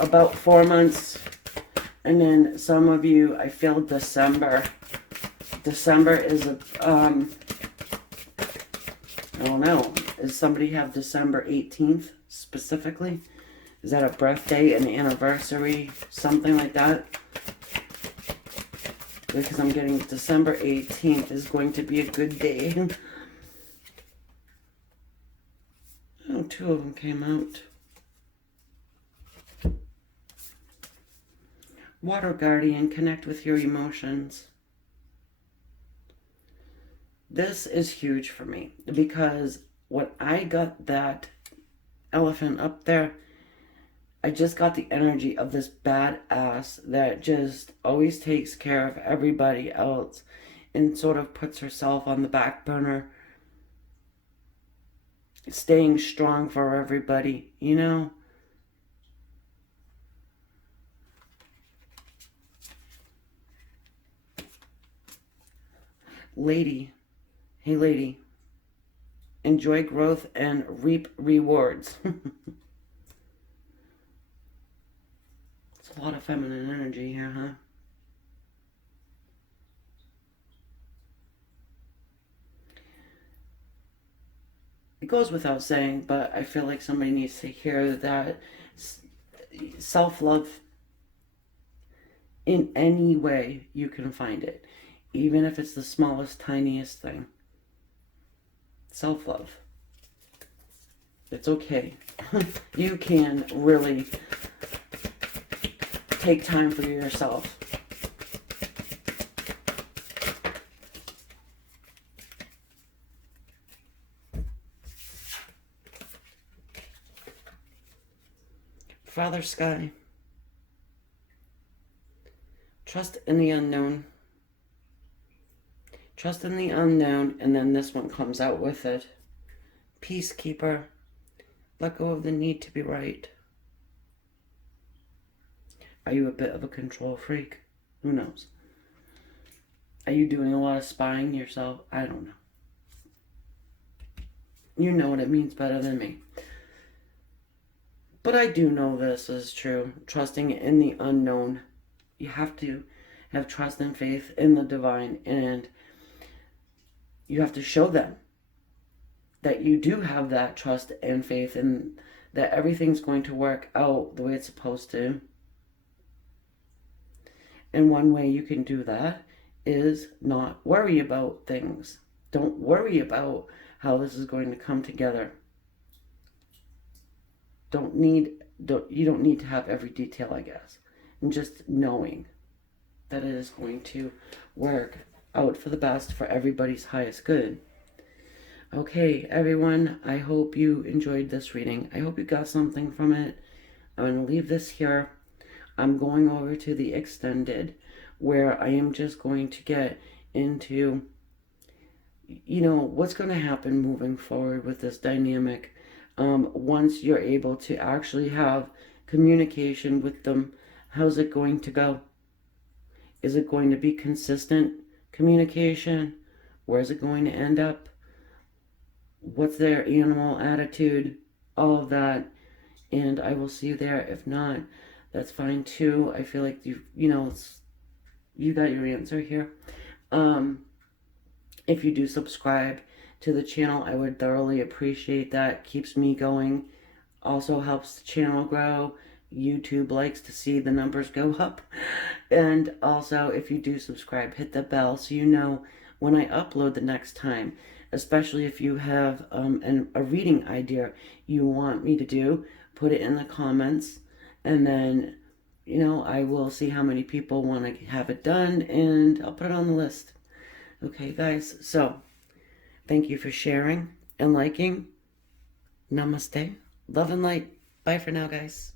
about 4 months. And then some of you, I feel December. December is a, I don't know. Does somebody have December 18th specifically? Is that a birthday, an anniversary, something like that? Because I'm getting December 18th is going to be a good day. Oh, 2 of them came out. Water Guardian, connect with your emotions. This is huge for me because when I got that elephant up there, I just got the energy of this badass that just always takes care of everybody else and sort of puts herself on the back burner, staying strong for everybody, you know? Lady, hey lady, enjoy growth and reap rewards. It's a lot of feminine energy here, huh? It goes without saying, but I feel like somebody needs to hear that self-love in any way you can find it. Even if it's the smallest, tiniest thing. Self-love. It's okay. You can really take time for yourself. Father Sky. Trust in the unknown. Trust in the unknown, and then this one comes out with it. Peacekeeper. Let go of the need to be right. Are you a bit of a control freak? Who knows? Are you doing a lot of spying yourself? I don't know. You know what it means better than me. But I do know this is true. Trusting in the unknown. You have to have trust and faith in the divine, and you have to show them that you do have that trust and faith and that everything's going to work out the way it's supposed to. And one way you can do that is not worry about things. Don't worry about how this is going to come together. You don't need to have every detail, I guess. And just knowing that it is going to work out for the best for everybody's highest good. Okay, everyone, I hope you enjoyed this reading. I hope you got something from it. I'm going to leave this here. I'm going over to the extended, where I am just going to get into, you know, what's going to happen moving forward with this dynamic. Once you're able to actually have communication with them, how's it going to go? Is it going to be consistent communication? Where is it going to end up? What's their animal attitude? All of that. And I will see you there. If not, that's fine too. I feel like you got your answer here. If you do subscribe to the channel, I would thoroughly appreciate that. Keeps me going. Also helps the channel grow. YouTube likes to see the numbers go up. And also, if you do subscribe, hit the bell so you know when I upload the next time. Especially if you have a reading idea you want me to do, put it in the comments. And then, you know, I will see how many people want to have it done, and I'll put it on the list. Okay, guys, so thank you for sharing and liking. Namaste. Love and light. Bye for now, guys.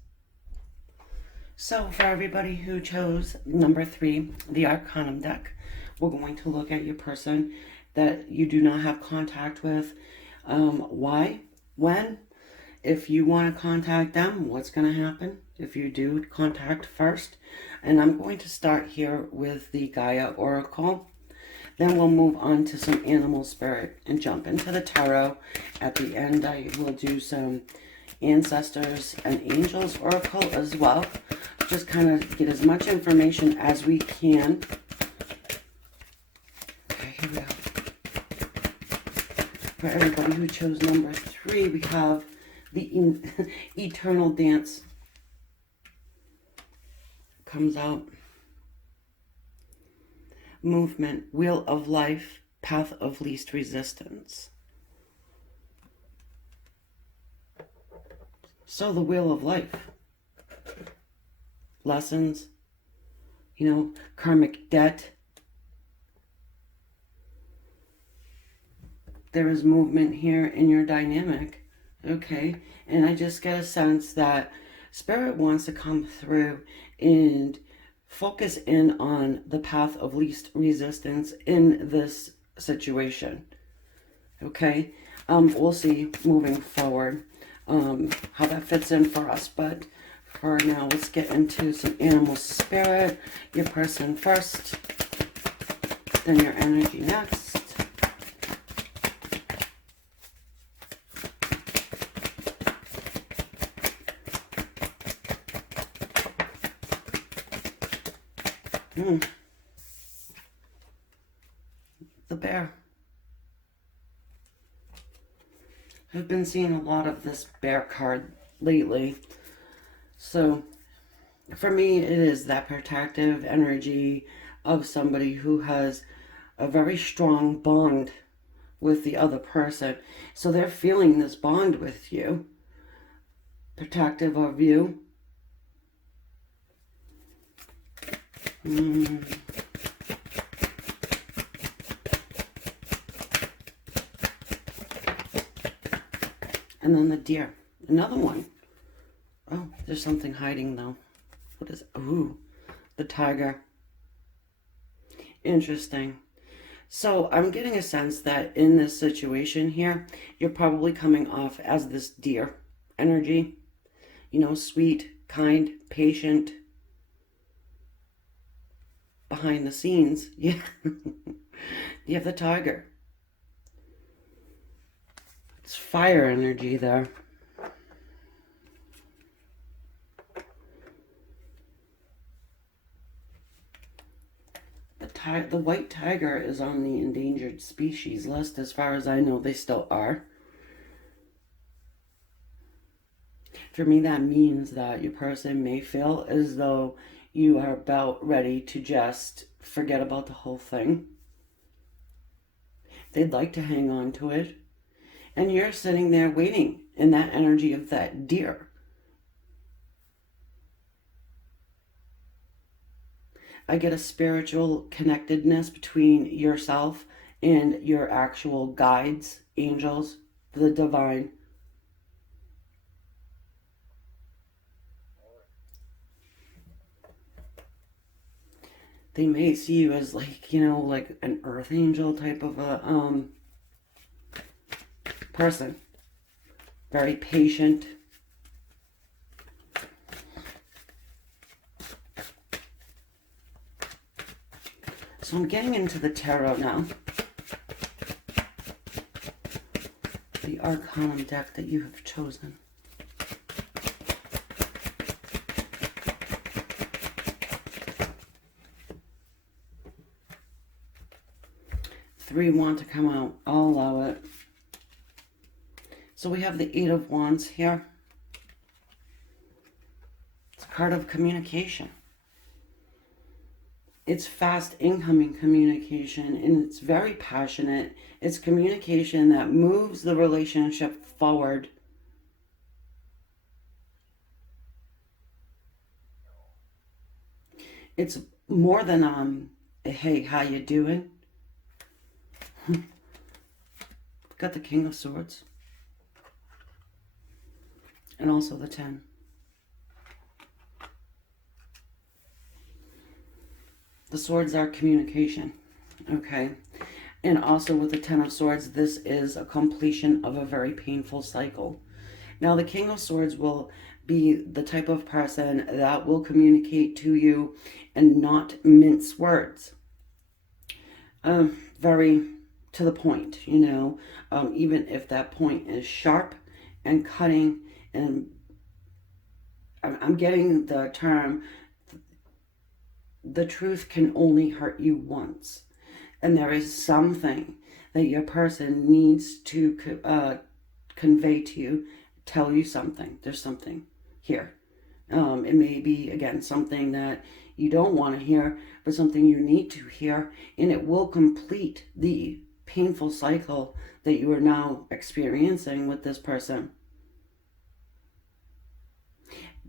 So for everybody who chose number 3, the Arcanum deck, we're going to look at your person that you do not have contact with. Why? When? If you want to contact them, what's going to happen? If you do contact first. And I'm going to start here with the Gaia Oracle. Then we'll move on to some animal spirit and jump into the tarot. At the end, I will do some ancestors and angels oracle as well. Just kind of get as much information as we can. Okay, here we go. For everybody who chose number 3, we have the eternal dance. Comes out. Movement, wheel of life, path of least resistance. So the wheel of life. Lessons, you know, karmic debt. There is movement here in your dynamic, okay? And I just get a sense that Spirit wants to come through and focus in on the path of least resistance in this situation, okay? We'll see moving forward how that fits in for us, but for now, let's get into some animal spirit. Your person first, then your energy next. The bear. I've been seeing a lot of this bear card lately. So for me, it is that protective energy of somebody who has a very strong bond with the other person. So they're feeling this bond with you, protective of you. And then the deer, another one. Oh, there's something hiding though. What is, ooh, the tiger. Interesting. So I'm getting a sense that in this situation here, you're probably coming off as this deer energy. You know, sweet, kind, patient. Behind the scenes, yeah. You have the tiger. It's fire energy there. The white tiger is on the endangered species list. As far as I know, they still are. For me, that means that your person may feel as though you are about ready to just forget about the whole thing. They'd like to hang on to it. And you're sitting there waiting in that energy of that deer. I get a spiritual connectedness between yourself and your actual guides, angels, the divine. They may see you as like, you know, like an earth angel type of a person. Very patient. So I'm getting into the tarot now. The Arcanum deck that you have chosen. Three want to come out. I'll allow it. So we have the Eight of Wands here. It's a card of communication. It's fast incoming communication, and it's very passionate. It's communication that moves the relationship forward. It's more than hey, how you doing? Got the King of Swords. And also the 10. The swords are communication, okay? And also with the 10 of Swords, this is a completion of a very painful cycle. Now, the King of Swords will be the type of person that will communicate to you and not mince words. Very to the point, you know, even if that point is sharp and cutting And I'm getting the term, the truth can only hurt you once. And there is something that your person needs to convey to you, tell you something. There's something here. It may be, again, something that you don't want to hear, but something you need to hear, and it will complete the painful cycle that you are now experiencing with this person.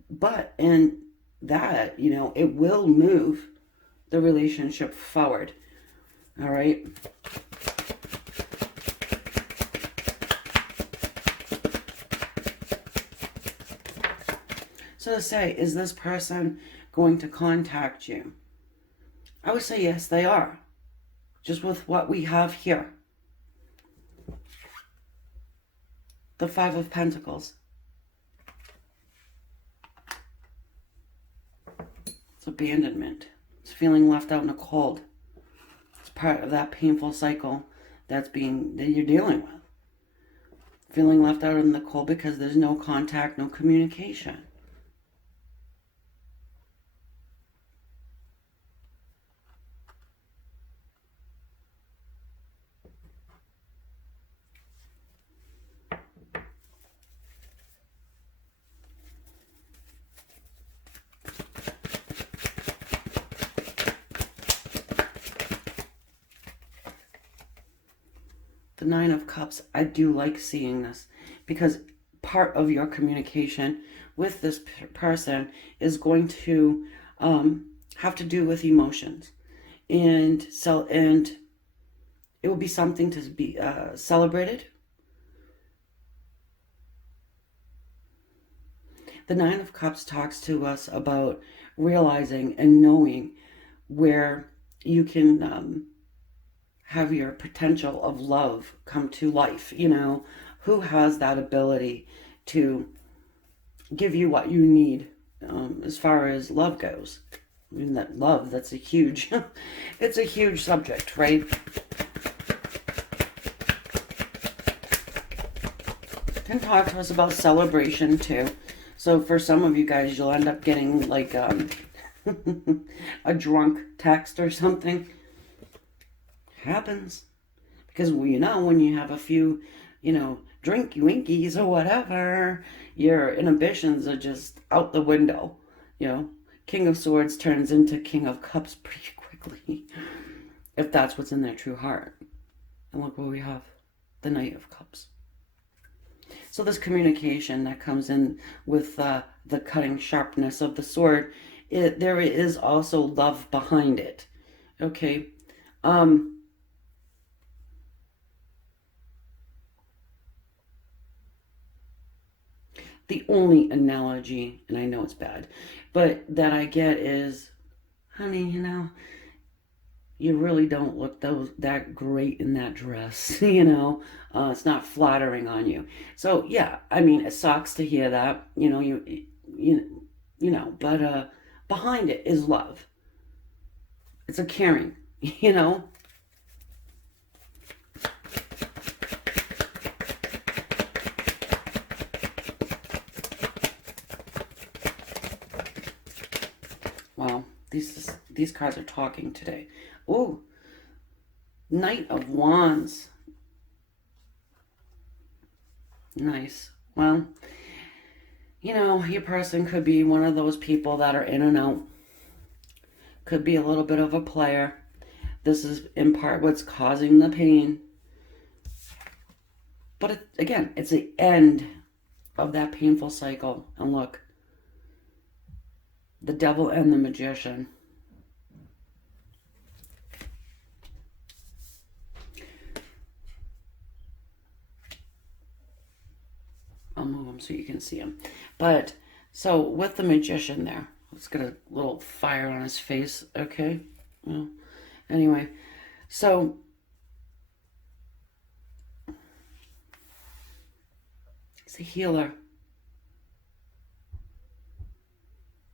But, and that, it will move the relationship forward. All right. So to say, is this person going to contact you? I would say yes, they are. Just with what we have here. The Five of Pentacles. It's abandonment. It's feeling left out in the cold. It's part of that painful cycle that you're dealing with. Feeling left out in the cold because there's no contact, no communication. The Nine of Cups, I do like seeing this because part of your communication with this person is going to have to do with emotions, and it will be something to be celebrated. The Nine of Cups talks to us about realizing and knowing where you can have your potential of love come to life. Who has that ability to give you what you need as far as love goes. I mean, that's a huge, it's a huge subject, right? Can talk to us about celebration too. So for some of you guys, you'll end up getting like a drunk text or something. Happens. Because, when you have a few, drinky winkies or whatever, your inhibitions are just out the window. King of Swords turns into King of Cups pretty quickly, if that's what's in their true heart. And look what we have, the Knight of Cups. So this communication that comes in with the cutting sharpness of the sword, there is also love behind it. Okay. The only analogy, and I know it's bad, but that I get is, honey, you really don't look that great in that dress. It's not flattering on you. So yeah, I mean, it sucks to hear that. But behind it is love. It's a caring. Wow, these cards are talking today. Ooh, Knight of Wands. Nice. Well, your person could be one of those people that are in and out. Could be a little bit of a player. This is in part what's causing the pain. But again, it's the end of that painful cycle. And look, the Devil and the Magician. I'll move him so you can see him. But, so with the Magician there, let's get a little fire on his face, okay? Well, anyway, so he's a healer.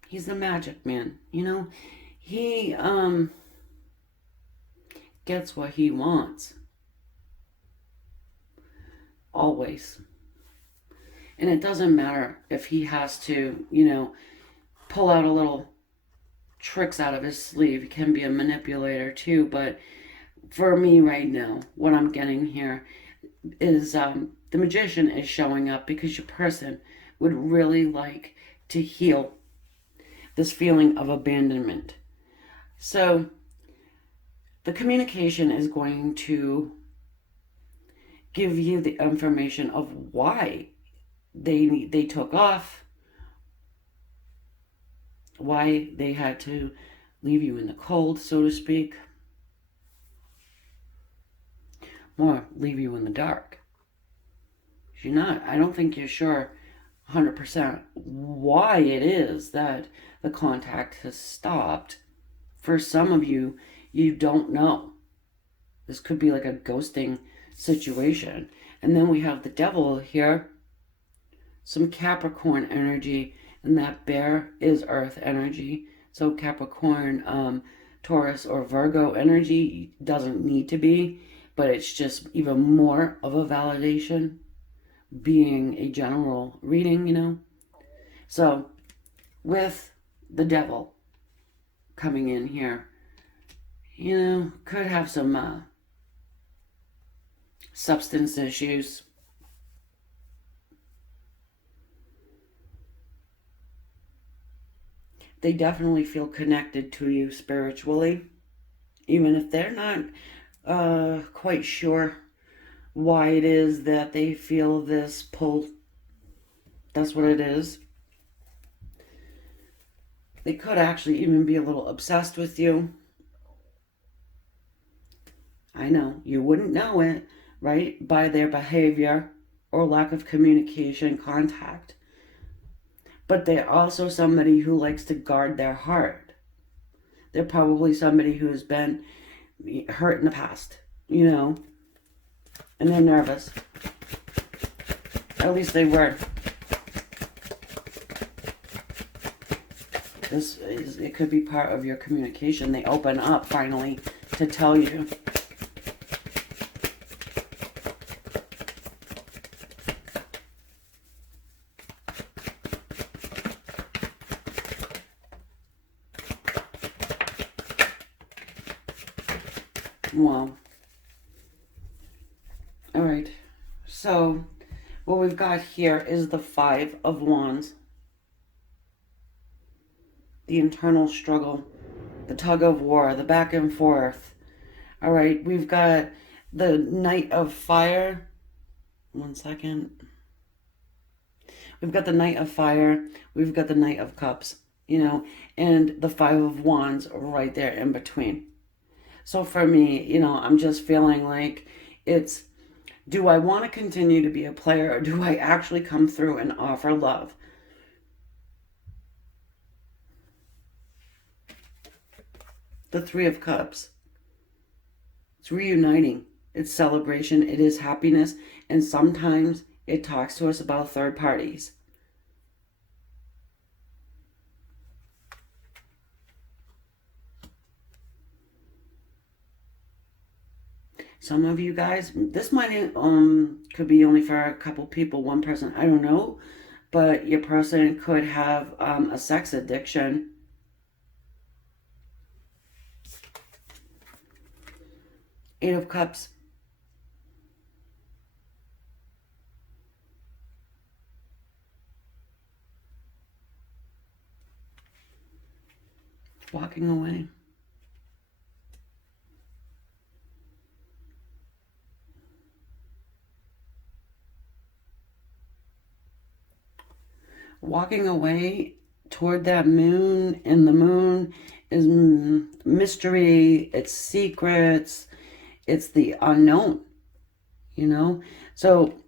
He's the magic man, he gets what he wants. Always. And it doesn't matter if he has to, you know, pull out a little tricks out of his sleeve. He can be a manipulator too. But for me right now, what I'm getting here is the magician is showing up because your person would really like to heal this feeling of abandonment. So the communication is going to give you the information of why they took off, why they had to leave you in the cold, so to speak, or leave you in the dark. You're not, I don't think you're sure 100% why it is that the contact has stopped. For some of you, you don't know. This could be like a ghosting situation. And then we have the devil here, some Capricorn energy, and that bear is earth energy. So Capricorn, Taurus, or Virgo energy doesn't need to be, but it's just even more of a validation being a general reading, you know. So with the devil coming in here, you know, could have some substance issues. They definitely feel connected to you spiritually, even if they're not quite sure why it is that they feel this pull. That's what it is. They could actually even be a little obsessed with you. I know, you wouldn't know it, right? By their behavior or lack of communication, contact. But they're also somebody who likes to guard their heart. They're probably somebody who's been hurt in the past, you know, and they're nervous. At least they were. It could be part of your communication. They open up finally to tell you. Well, all right. So what we've got here is the Five of Wands. The internal struggle, the tug of war, the back and forth. All right, we've got the Knight of Fire. One second. We've got the Knight of Fire. We've got the Knight of Cups, you know, and the Five of Wands right there in between. So for me, you know, I'm just feeling like it's, do I want to continue to be a player, or do I actually come through and offer love? The Three of Cups. It's reuniting. It's celebration. It is happiness. And sometimes it talks to us about third parties. Some of you guys, this might could be only for a couple people, one person, I don't know. But your person could have a sex addiction. Eight of Cups. Walking away. Walking away toward that moon, and the moon is mystery, it's secrets, it's the unknown, you know? So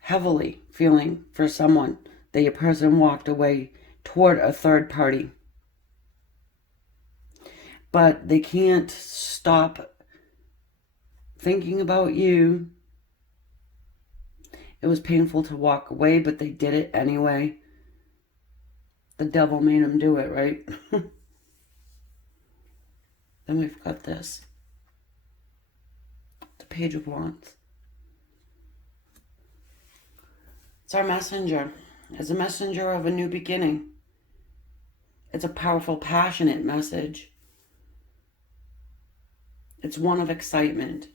heavily feeling for someone that your person walked away toward a third party. But they can't stop thinking about you. It was painful to walk away, but they did it anyway. The devil made them do it, right? Then we've got this. The Page of Wands. It's our messenger. It's a messenger of a new beginning. It's a powerful, passionate message. It's one of excitement.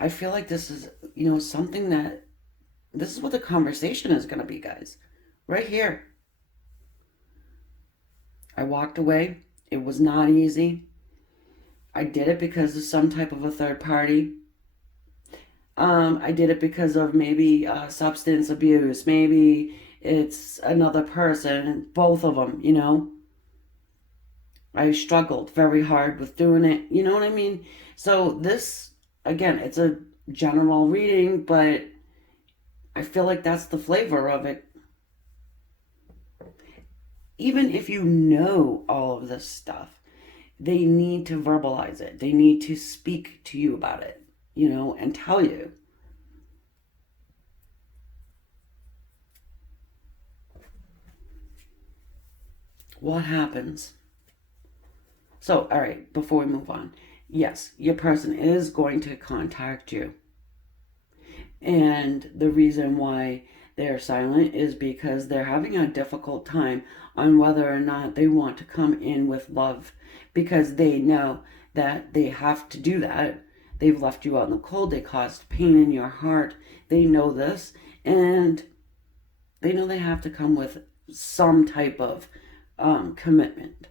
I feel like this is, something that, this is what the conversation is going to be, guys. Right here. I walked away. It was not easy. I did it because of some type of a third party. I did it because of maybe substance abuse. Maybe it's another person, both of them. I struggled very hard with doing it. You know what I mean? So this, again, it's a general reading, but I feel like that's the flavor of it. Even if you know all of this stuff, they need to verbalize it. They need to speak to you about it, and tell you. What happens? So, all right, before we move on, yes, your person is going to contact you. And the reason why they're silent is because they're having a difficult time on whether or not they want to come in with love, because they know that they have to do that. They've left you out in the cold. They caused pain in your heart. They know this, and they know they have to come with some type of commitment.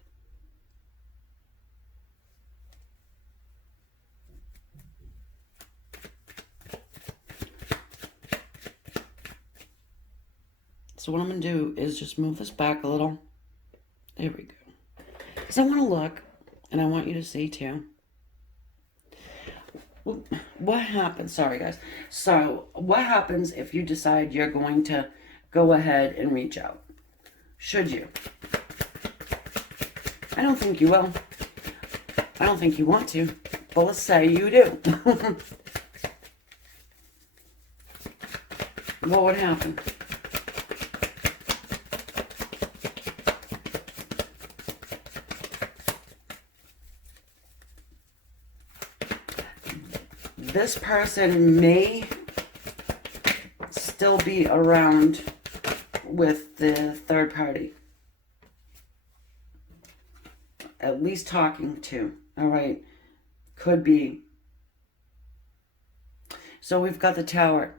So what I'm going to do is just move this back a little. There we go. Because I want to look, and I want you to see too. What happens? Sorry, guys. So what happens if you decide you're going to go ahead and reach out? Should you? I don't think you will. I don't think you want to. But let's say you do. What would happen? This person may still be around with the third party. At least talking to. All right. Could be. So we've got the Tower.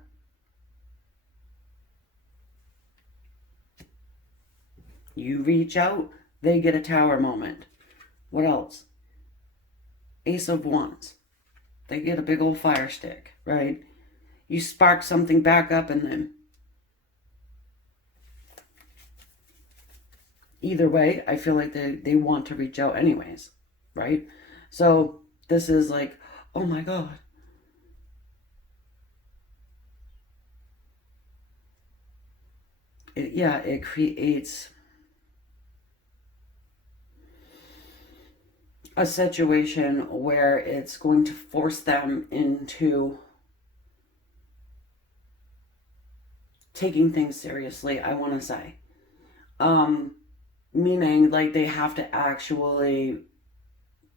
You reach out, they get a Tower moment. What else? Ace of Wands. They get a big old fire stick, right? You spark something back up in them. Either way, I feel like they want to reach out anyways, right? So this is like, oh my God. It creates a situation where it's going to force them into taking things seriously, I want to say. Meaning, like, they have to actually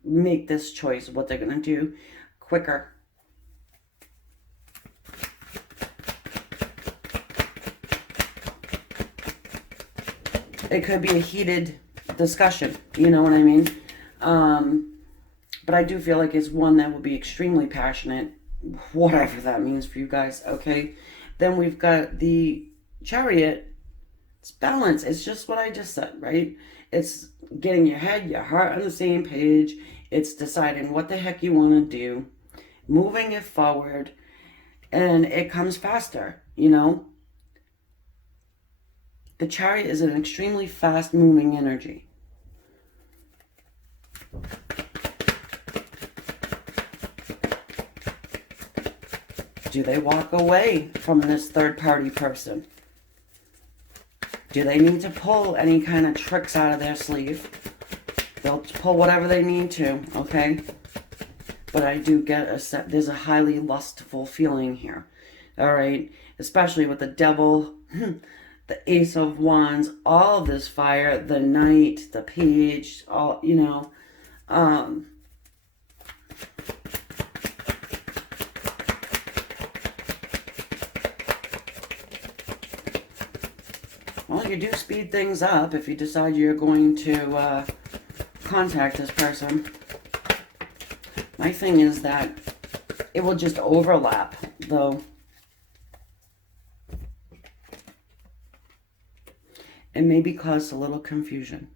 make this choice of what they're going to do quicker. It could be a heated discussion, you know what I mean? But I do feel like it's one that will be extremely passionate, whatever that means for you guys, okay? Then we've got the Chariot. It's balance. It's just what I just said, right? It's getting your head, your heart on the same page. It's deciding what the heck you want to do, moving it forward, and it comes faster, The Chariot is an extremely fast-moving energy. Do they walk away from this third-party person? Do they need to pull any kind of tricks out of their sleeve? They'll pull whatever they need to, okay? But I do get there's a highly lustful feeling here, all right? Especially with the Devil, the Ace of Wands, all of this fire, the Knight, the Page, all, Well, you do speed things up if you decide you're going to contact this person. My thing is that it will just overlap, though. And maybe cause a little confusion.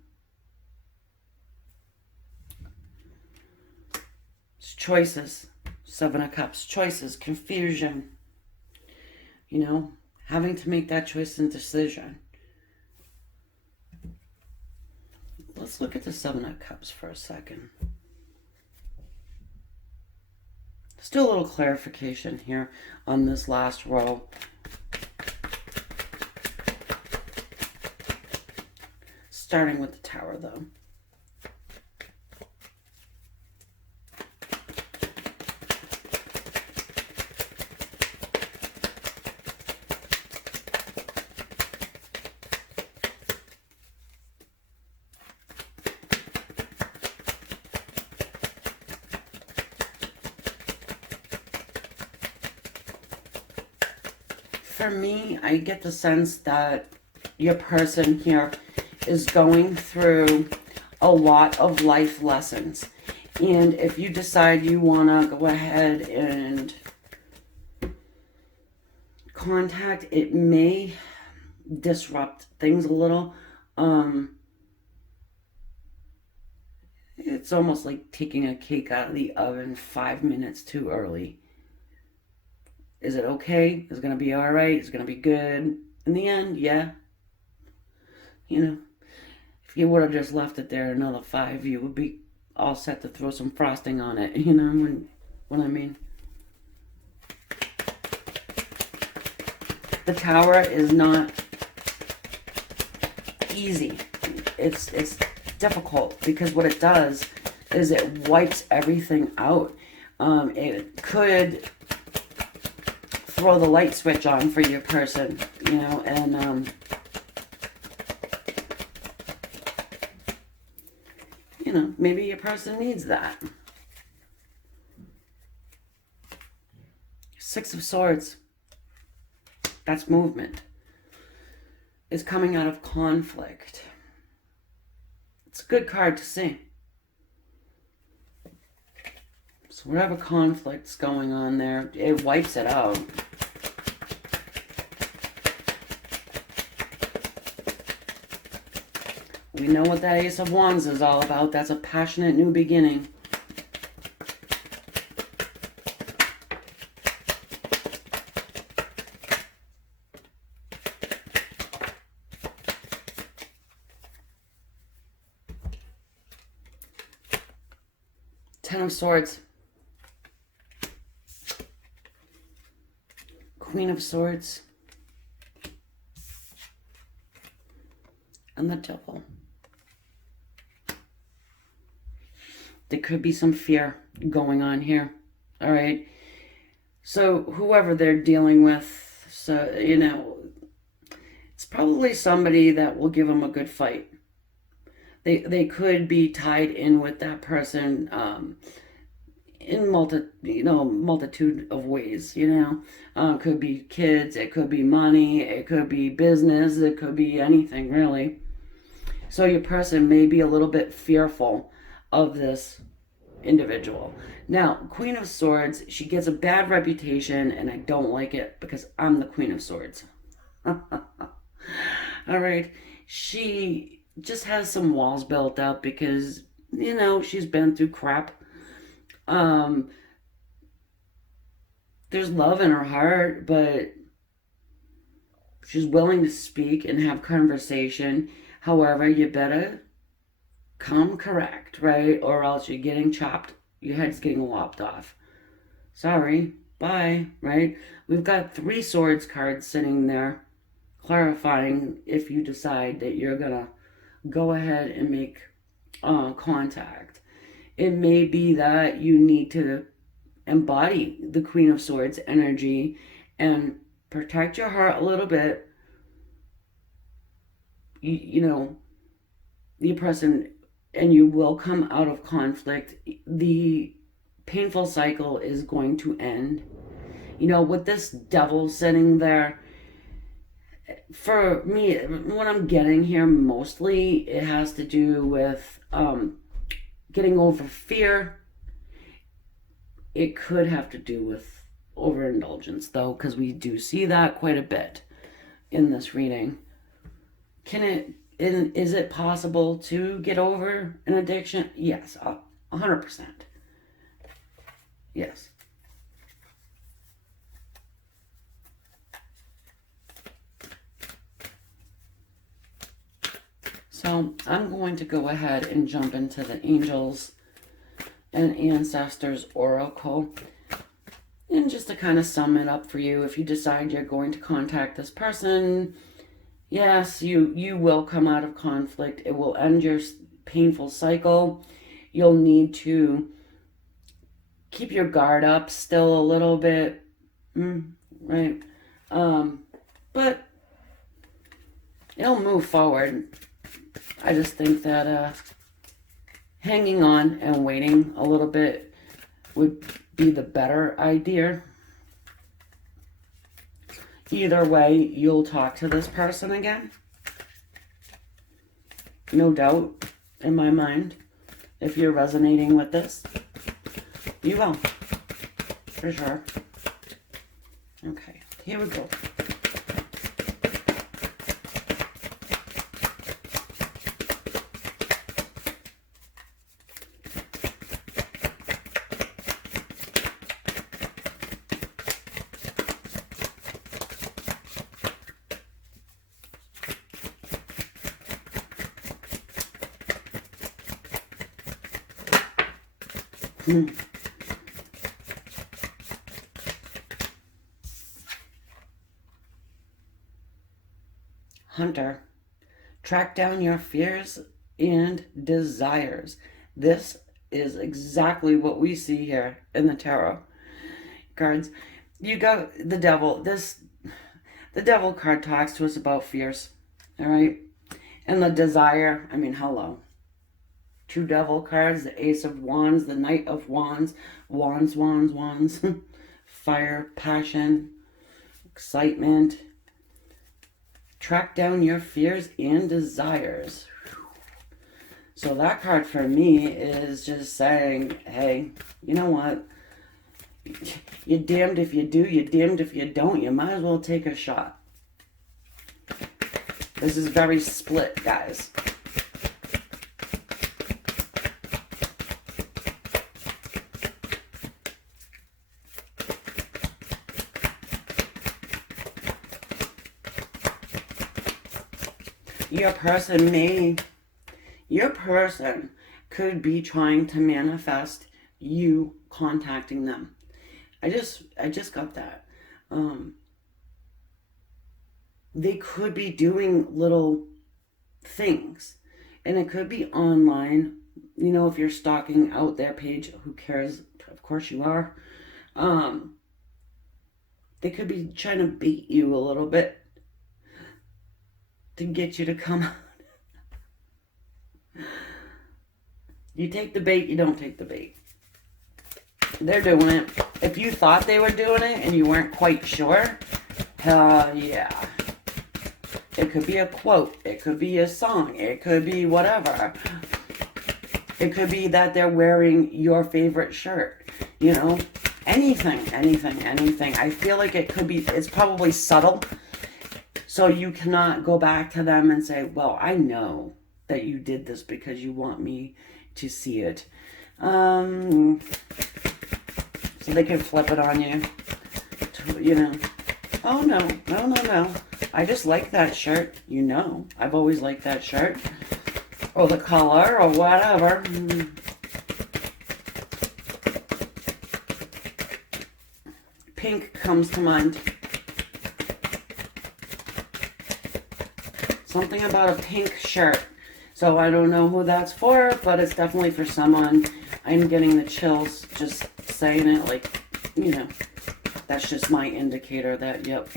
It's choices. Seven of Cups. Choices. Confusion. You know, having to make that choice and decision. Let's look at the Seven of Cups for a second. Let's do a little clarification here on this last row. Starting with the Tower, though. For me, I get the sense that your person here is going through a lot of life lessons. And if you decide you want to go ahead and contact, it may disrupt things a little. It's almost like taking a cake out of the oven 5 minutes too early. Is it okay? Is it going to be all right? Is it going to be good? In the end, yeah. You know, if you would have just left it there another 5, you would be all set to throw some frosting on it. You know what I mean? The Tower is not easy. It's difficult because what it does is it wipes everything out. It could throw the light switch on for your person, you know, and you know, maybe your person needs that. Six of Swords. That's movement. It's coming out of conflict. It's a good card to see. So whatever conflict's going on there, it wipes it out. We know what that Ace of Wands is all about. That's a passionate new beginning. Ten of Swords. Queen of Swords. And the Devil. There could be some fear going on here. All right. So whoever they're dealing with, so, you know, it's probably somebody that will give them a good fight. They could be tied in with that person in multitude of ways, you know. It could be kids, it could be money, it could be business, it could be anything, really. So your person may be a little bit fearful of this individual. Now, Queen of Swords, she gets a bad reputation, and I don't like it because I'm the Queen of Swords. All right. She just has some walls built up because, you know, she's been through crap. There's love in her heart, but she's willing to speak and have conversation. However, you better come correct, right? Or else you're getting chopped. Your head's getting lopped off. Sorry. Bye, right? We've got 3 Swords cards sitting there clarifying if you decide that you're going to go ahead and make contact. It may be that you need to embody the Queen of Swords energy and protect your heart a little bit. You know, the person, and you will come out of conflict. The painful cycle is going to end. You know, with this Devil sitting there, for me, what I'm getting here mostly, it has to do with getting over fear. It could have to do with overindulgence, though, because we do see that quite a bit in this reading. Is it possible to get over an addiction? Yes, 100%. Yes. So I'm going to go ahead and jump into the Angels and Ancestors Oracle. And just to kind of sum it up for you, if you decide you're going to contact this person, yes, you will come out of conflict. It will end your painful cycle. You'll need to keep your guard up still a little bit, right? But it'll move forward. I just think that hanging on and waiting a little bit would be the better idea. Either way, you'll talk to this person again. No doubt, in my mind, if you're resonating with this, you will, for sure. Okay, here we go. Hunter, track down your fears and desires. This is exactly what we see here in the tarot cards. You got the devil. The devil card talks to us about fears, all right? And the desire, I mean, hello. Two devil cards, the Ace of Wands, the Knight of Wands, wands, fire, passion, excitement. Track down your fears and desires. So that card for me is just saying, hey, you know what? You're damned if you do, you're damned if you don't. You might as well take a shot. This is very split, guys. Your person could be trying to manifest you contacting them. I just got that. They could be doing little things, and it could be online. You know, if you're stalking out their page, who cares? Of course you are. They could be trying to bait you a little bit to get you to come out. You take the bait, you don't take the bait. They're doing it. If you thought they were doing it and you weren't quite sure, yeah. It could be a quote. It could be a song. It could be whatever. It could be that they're wearing your favorite shirt. You know, anything. I feel like it's probably subtle. So you cannot go back to them and say, well, I know that you did this because you want me to see it. So they can flip it on you. You know, oh, no. I just like that shirt. You know, I've always liked that shirt. Or the color or whatever. Pink comes to mind. Something about a pink shirt. So I don't know who that's for, but it's definitely for someone. I'm getting the chills just saying it, like, you know, that's just my indicator that, yep,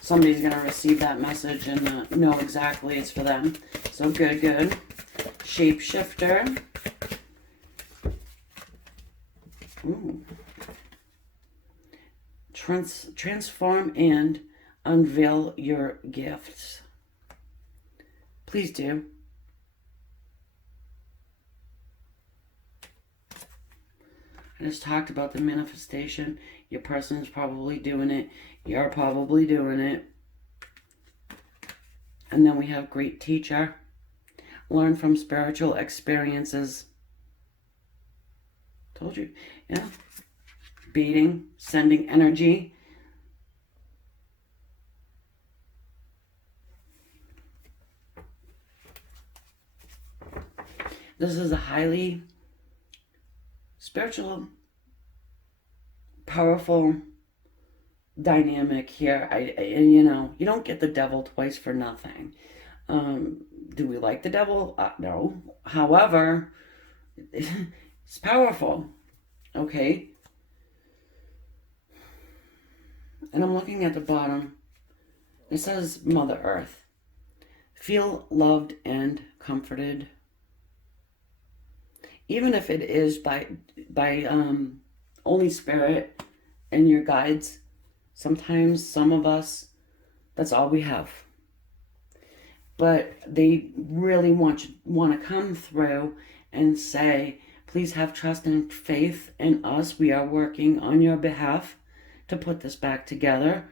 somebody's going to receive that message and know exactly it's for them. So good. Shapeshifter. Ooh. Transform and unveil your gifts. Please do. I just talked about the manifestation. Your person is probably doing it. You're probably doing it. And then we have great teacher. Learn from spiritual experiences. Told you. Yeah. Beating, sending energy. This is a highly spiritual, powerful dynamic here. You know, you don't get the devil twice for nothing. Do we like the devil? No. However, it's powerful. Okay. And I'm looking at the bottom. It says Mother Earth. Feel loved and comforted. Even if it is by Holy Spirit and your guides, sometimes some of us, that's all we have. But they really want to come through and say, please have trust and faith in us. We are working on your behalf to put this back together,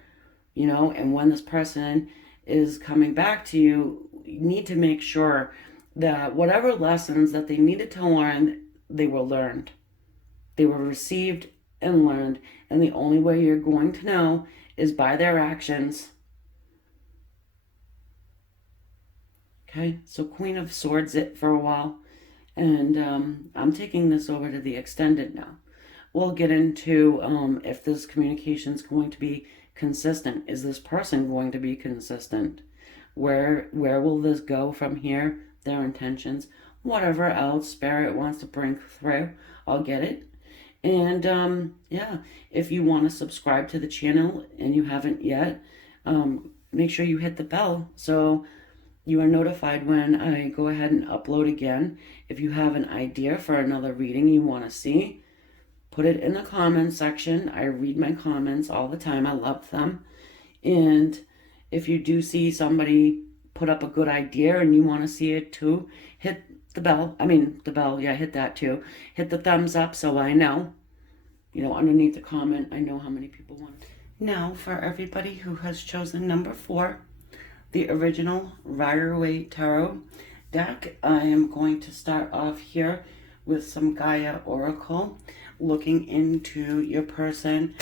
you know, and when this person is coming back to you, you need to make sure that whatever lessons that they needed to learn, they were learned. They were received and learned, and the only way you're going to know is by their actions. Okay, so Queen of Swords it for a while, and I'm taking this over to the extended now. We'll get into if this communication is going to be consistent. Is this person going to be consistent? Where will this go from here? Their intentions, whatever else Spirit wants to bring through, I'll get it. And yeah, if you want to subscribe to the channel and you haven't yet, make sure you hit the bell so you are notified when I go ahead and upload again. If you have an idea for another reading you want to see, put it in the comments section. I read my comments all the time. I love them. And if you do see somebody put up a good idea and you want to see it too, hit the bell. Yeah, hit that too. Hit the thumbs up so I know. You know, underneath the comment, I know how many people want it. Now, for everybody who has chosen number 4, the original Rider-Waite Tarot deck, I am going to start off here with some Gaia Oracle, looking into your person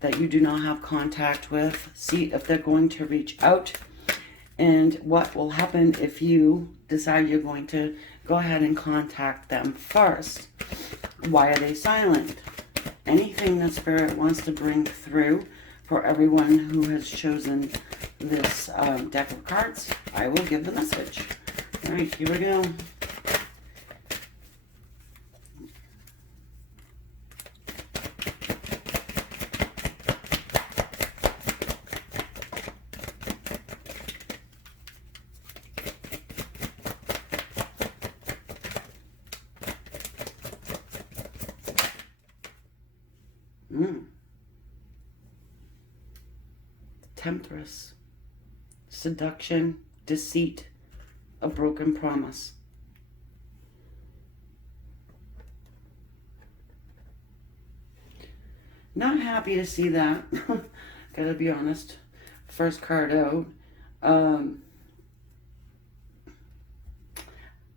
that you do not have contact with. See if they're going to reach out and what will happen if you decide you're going to go ahead and contact them first. Why are they silent? Anything that Spirit wants to bring through for everyone who has chosen this deck of cards, I will give the message. All right, here we go. Temptress, seduction, deceit, a broken promise. Not happy to see that. Gotta be honest. First card out.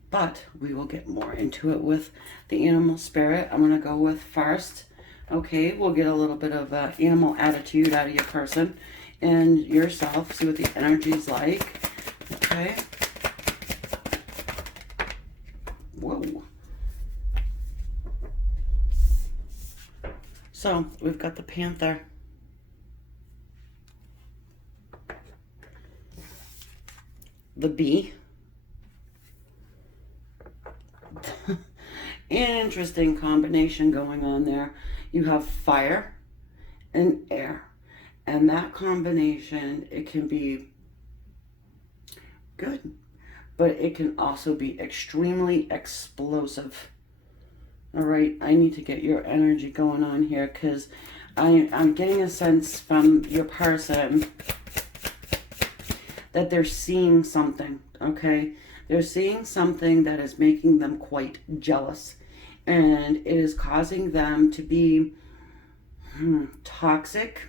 But we will get more into it with the animal spirit. I'm gonna go with first. Okay, we'll get a little bit of animal attitude out of your person and yourself. See what the energy's like. Okay. Whoa. So we've got the panther. The bee. Interesting combination going on there. You have fire and air. And that combination, it can be good, but it can also be extremely explosive. All right, I need to get your energy going on here because I'm getting a sense from your person that they're seeing something, okay? They're seeing something that is making them quite jealous. And it is causing them to be toxic.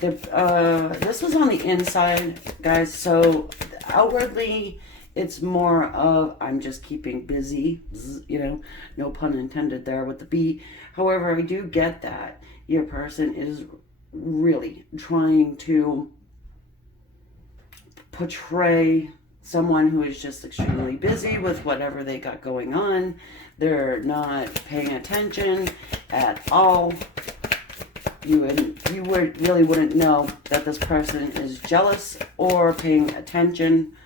This was on the inside, guys, so outwardly it's more of I'm just keeping busy, you know, no pun intended there with the B. However, I do get that your person is really trying to portray someone who is just extremely busy with whatever they got going on. They're not paying attention at all. You really wouldn't know that this person is jealous or paying attention.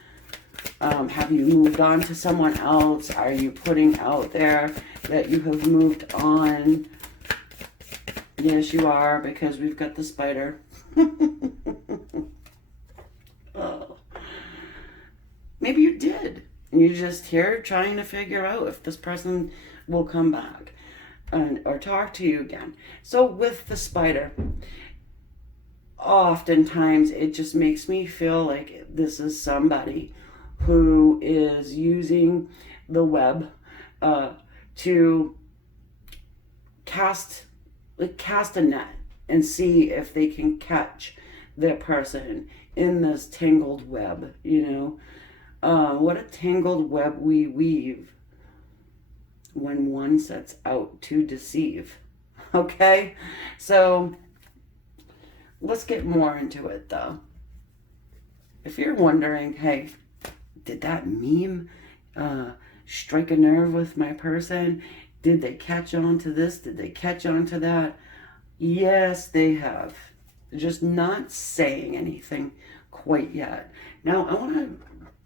Have you moved on to someone else? Are you putting out there that you have moved on? Yes, you are, because we've got the spider. Oh. Maybe you did. And you're just here trying to figure out if this person will come back or talk to you again. So with the spider, oftentimes it just makes me feel like this is somebody who is using the web to cast a net and see if they can catch their person in this tangled web, you know. What a tangled web we weave when one sets out to deceive. Okay? So, let's get more into it, though. If you're wondering, hey, did that meme strike a nerve with my person? Did they catch on to this? Did they catch on to that? Yes, they have. They're just not saying anything quite yet. Now, I want to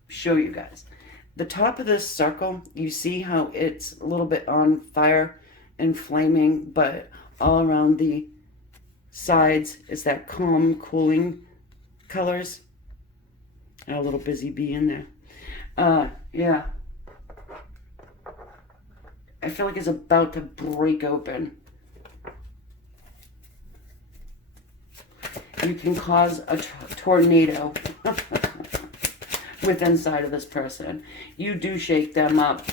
show you guys. The top of this circle, you see how it's a little bit on fire and flaming, but all around the sides is that calm, cooling colors. And a little busy bee in there. Yeah. I feel like it's about to break open. You can cause a tornado with inside of this person. You do shake them up.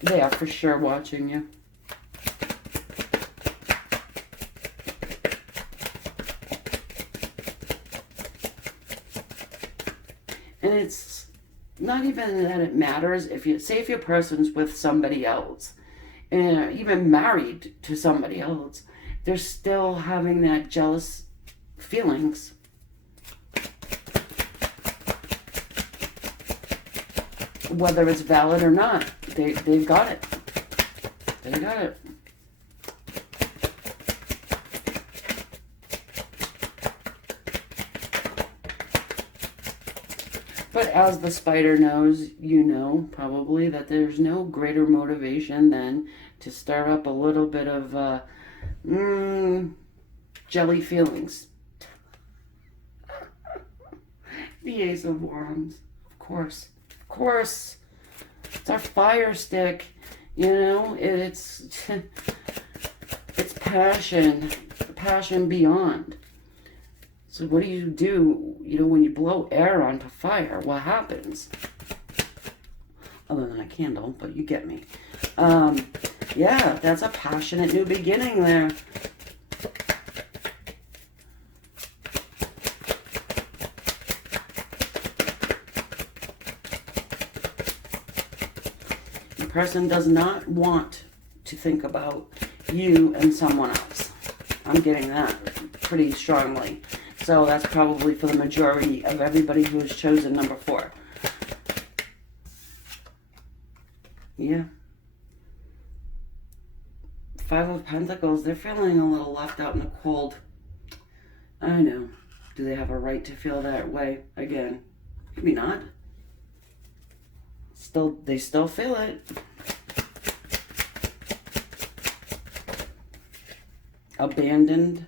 They are for sure watching you. And it's not even that it matters if you say if your person's with somebody else, and even married to somebody else, they're still having that jealous feelings. Whether it's valid or not, they've got it. They got it. But as the spider knows, you know probably that there's no greater motivation than to stir up a little bit of jelly feelings. The Ace of Wands, of course. Of course. It's our fire stick. You know, it's passion. Passion beyond. So what do? You know, when you blow air onto fire, what happens? Other than a candle, but you get me. Yeah, that's a passionate new beginning there. The person does not want to think about you and someone else. I'm getting that pretty strongly. So that's probably for the majority of everybody who has chosen number 4. Yeah. 5 of Pentacles, they're feeling a little left out in the cold. I know. Do they have a right to feel that way? Again, maybe not. They still feel it. Abandoned.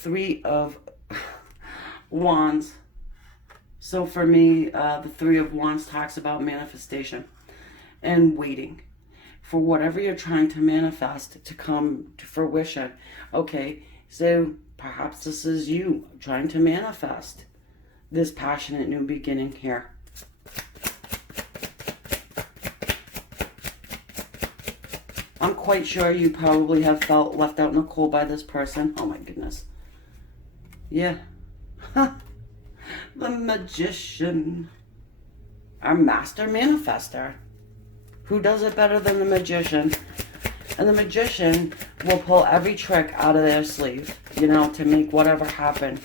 Three of Wands. So for me, the Three of Wands talks about manifestation and waiting for whatever you're trying to manifest to come to fruition. Okay, so perhaps this is you trying to manifest this passionate new beginning here. I'm quite sure you probably have felt left out in the cold by this person. Oh my goodness. Yeah. The Magician. Our master manifester. Who does it better than the Magician? And the Magician will pull every trick out of their sleeve, you know, to make whatever happen.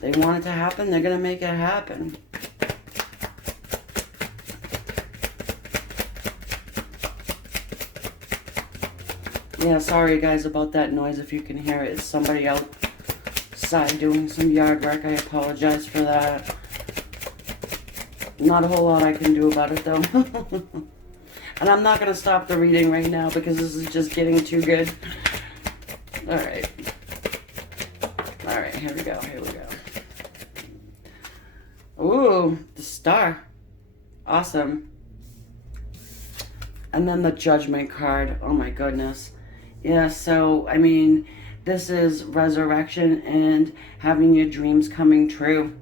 They want it to happen, they're going to make it happen. Yeah, sorry guys about that noise if you can hear it. It's somebody outside doing some yard work. I apologize for that. Not a whole lot I can do about it though. And I'm not going to stop the reading right now because this is just getting too good. Alright. Alright, here we go. Ooh, the Star. Awesome. And then the Judgment card. Oh my goodness. Yeah, so, I mean, this is resurrection and having your dreams coming true.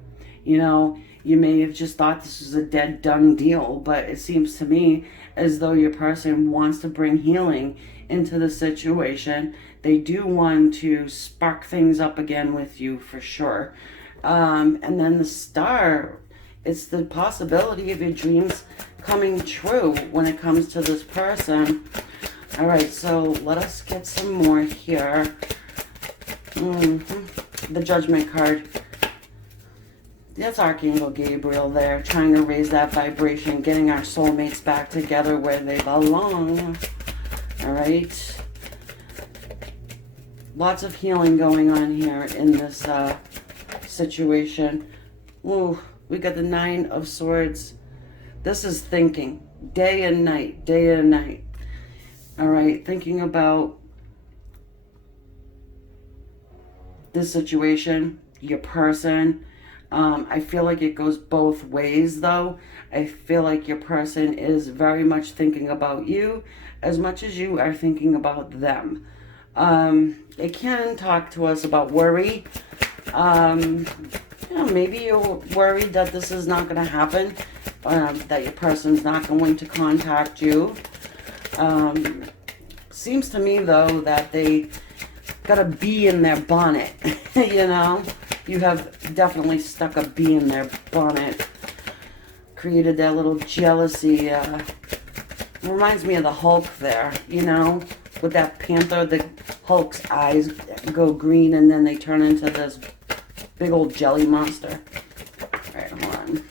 You know, you may have just thought this was a dead, done deal, but it seems to me as though your person wants to bring healing into the situation. They do want to spark things up again with you for sure. And then the Star, it's the possibility of your dreams coming true when it comes to this person. All right, so let us get some more here. The Judgment card. That's Archangel Gabriel there, trying to raise that vibration, getting our soulmates back together where they belong. All right. Lots of healing going on here in this situation. Ooh, we got the Nine of Swords. This is thinking day and night, day and night. All right, thinking about this situation, your person. I feel like it goes both ways though. I feel like your person is very much thinking about you as much as you are thinking about them. It can talk to us about worry. You know, maybe you're worried that this is not going to happen, that your person's not going to contact you. Seems to me though that they got a bee in their bonnet. You know, you have definitely stuck a bee in their bonnet, created that little jealousy. Reminds me of the Hulk there, you know, with that panther. The Hulk's eyes go green and then they turn into this big old jelly monster. Alright, hold on.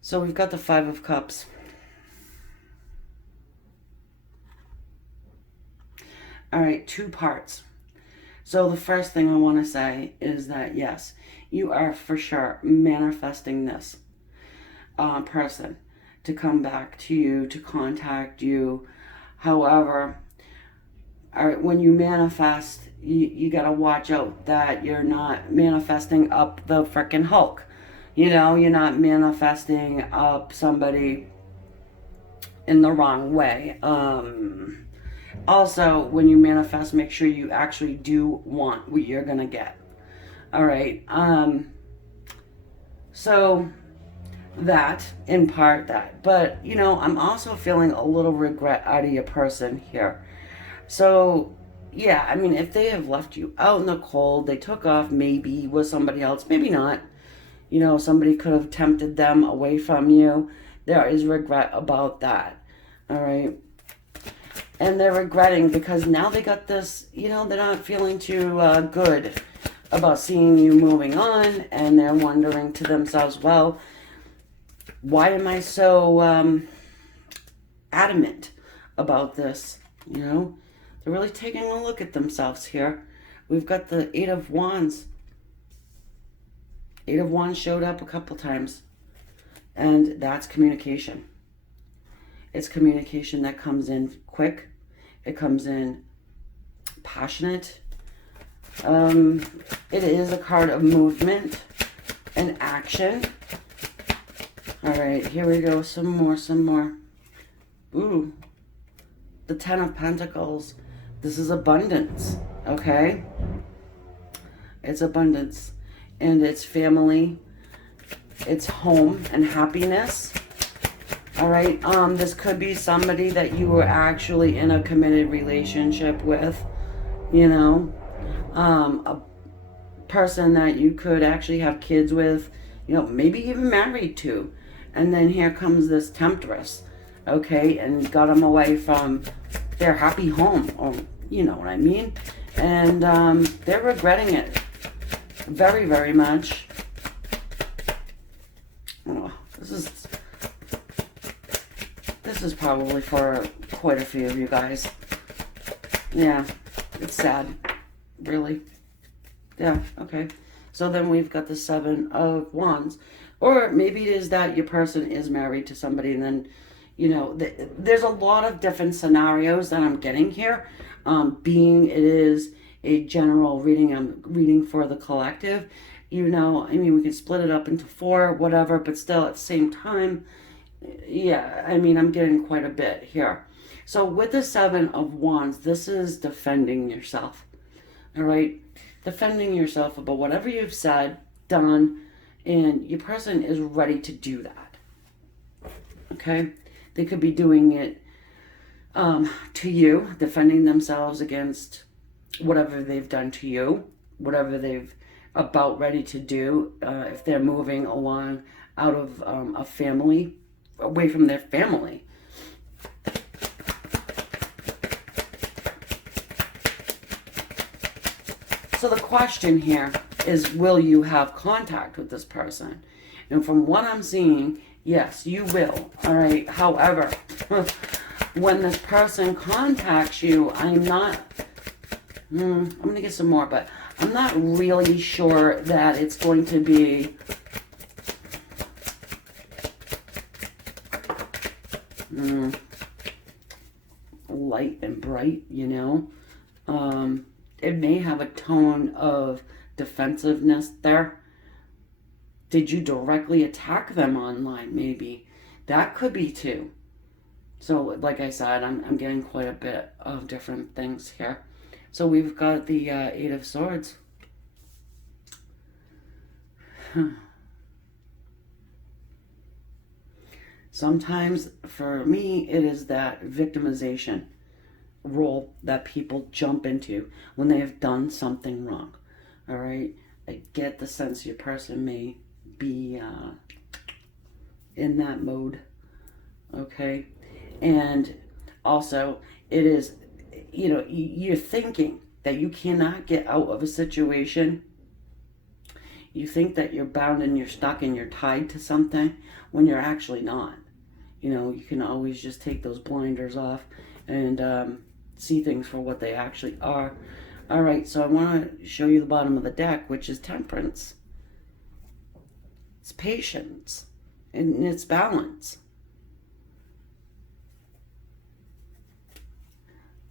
So we've got the Five of Cups. Alright, two parts. So the first thing I want to say is that yes, you are for sure manifesting this person to come back to you, to contact you. However, when you manifest, you got to watch out that you're not manifesting up the frickin' Hulk. You know, you're not manifesting up somebody in the wrong way. Also, when you manifest, make sure you actually do want what you're going to get. All right. So that, in part that. But, you know, I'm also feeling a little regret out of your person here. So, yeah, I mean, if they have left you out in the cold, they took off maybe with somebody else, maybe not. You know, somebody could have tempted them away from you. There is regret about that. All right. And they're regretting because now they got this, you know, they're not feeling too good about seeing you moving on. And they're wondering to themselves, well, why am I so adamant about this? You know, they're really taking a look at themselves here. We've got the Eight of Wands. Eight of Wands showed up a couple times. And that's communication. It's communication that comes in quick. It comes in passionate. It is a card of movement and action. All right, here we go. Some more. Ooh, the Ten of Pentacles. This is abundance, okay? It's abundance, and it's family, it's home and happiness. All right, this could be somebody that you were actually in a committed relationship with, you know, a person that you could actually have kids with, you know, maybe even married to. And then here comes this temptress, okay, and got them away from their happy home, or you know what I mean. And they're regretting it very, very much. Oh, this is probably for quite a few of you guys. Yeah, it's sad, really. Yeah, okay. So then we've got the Seven of Wands. Or maybe it is that your person is married to somebody, and then, you know, there's a lot of different scenarios that I'm getting here. Being it is a general reading, I'm reading for the collective. You know, I mean, we can split it up into 4, whatever, but still at the same time, yeah, I mean, I'm getting quite a bit here. So with the Seven of Wands, this is defending yourself. All right? Defending yourself about whatever you've said, done, and your person is ready to do that. Okay? They could be doing it to you, defending themselves against whatever they've done to you, whatever they've about ready to do, if they're moving along out of a family, away from their family. So the question here is, will you have contact with this person? And from what I'm seeing, yes, you will. All right. However, when this person contacts you, I'm not, I'm going to get some more, but I'm not really sure that it's going to be light and bright, you know. It may have a tone of defensiveness there. Did you directly attack them online? Maybe. That could be too. So, like I said, I'm getting quite a bit of different things here. So we've got the Eight of Swords. Sometimes, for me, it is that victimization role that people jump into when they have done something wrong. All right? I get the sense your person may be in that mode. Okay? And also, it is, you know, you're thinking that you cannot get out of a situation. You think that you're bound and you're stuck and you're tied to something when you're actually not. You know, you can always just take those blinders off and see things for what they actually are. All right, so I want to show you the bottom of the deck, which is Temperance. It's patience and it's balance.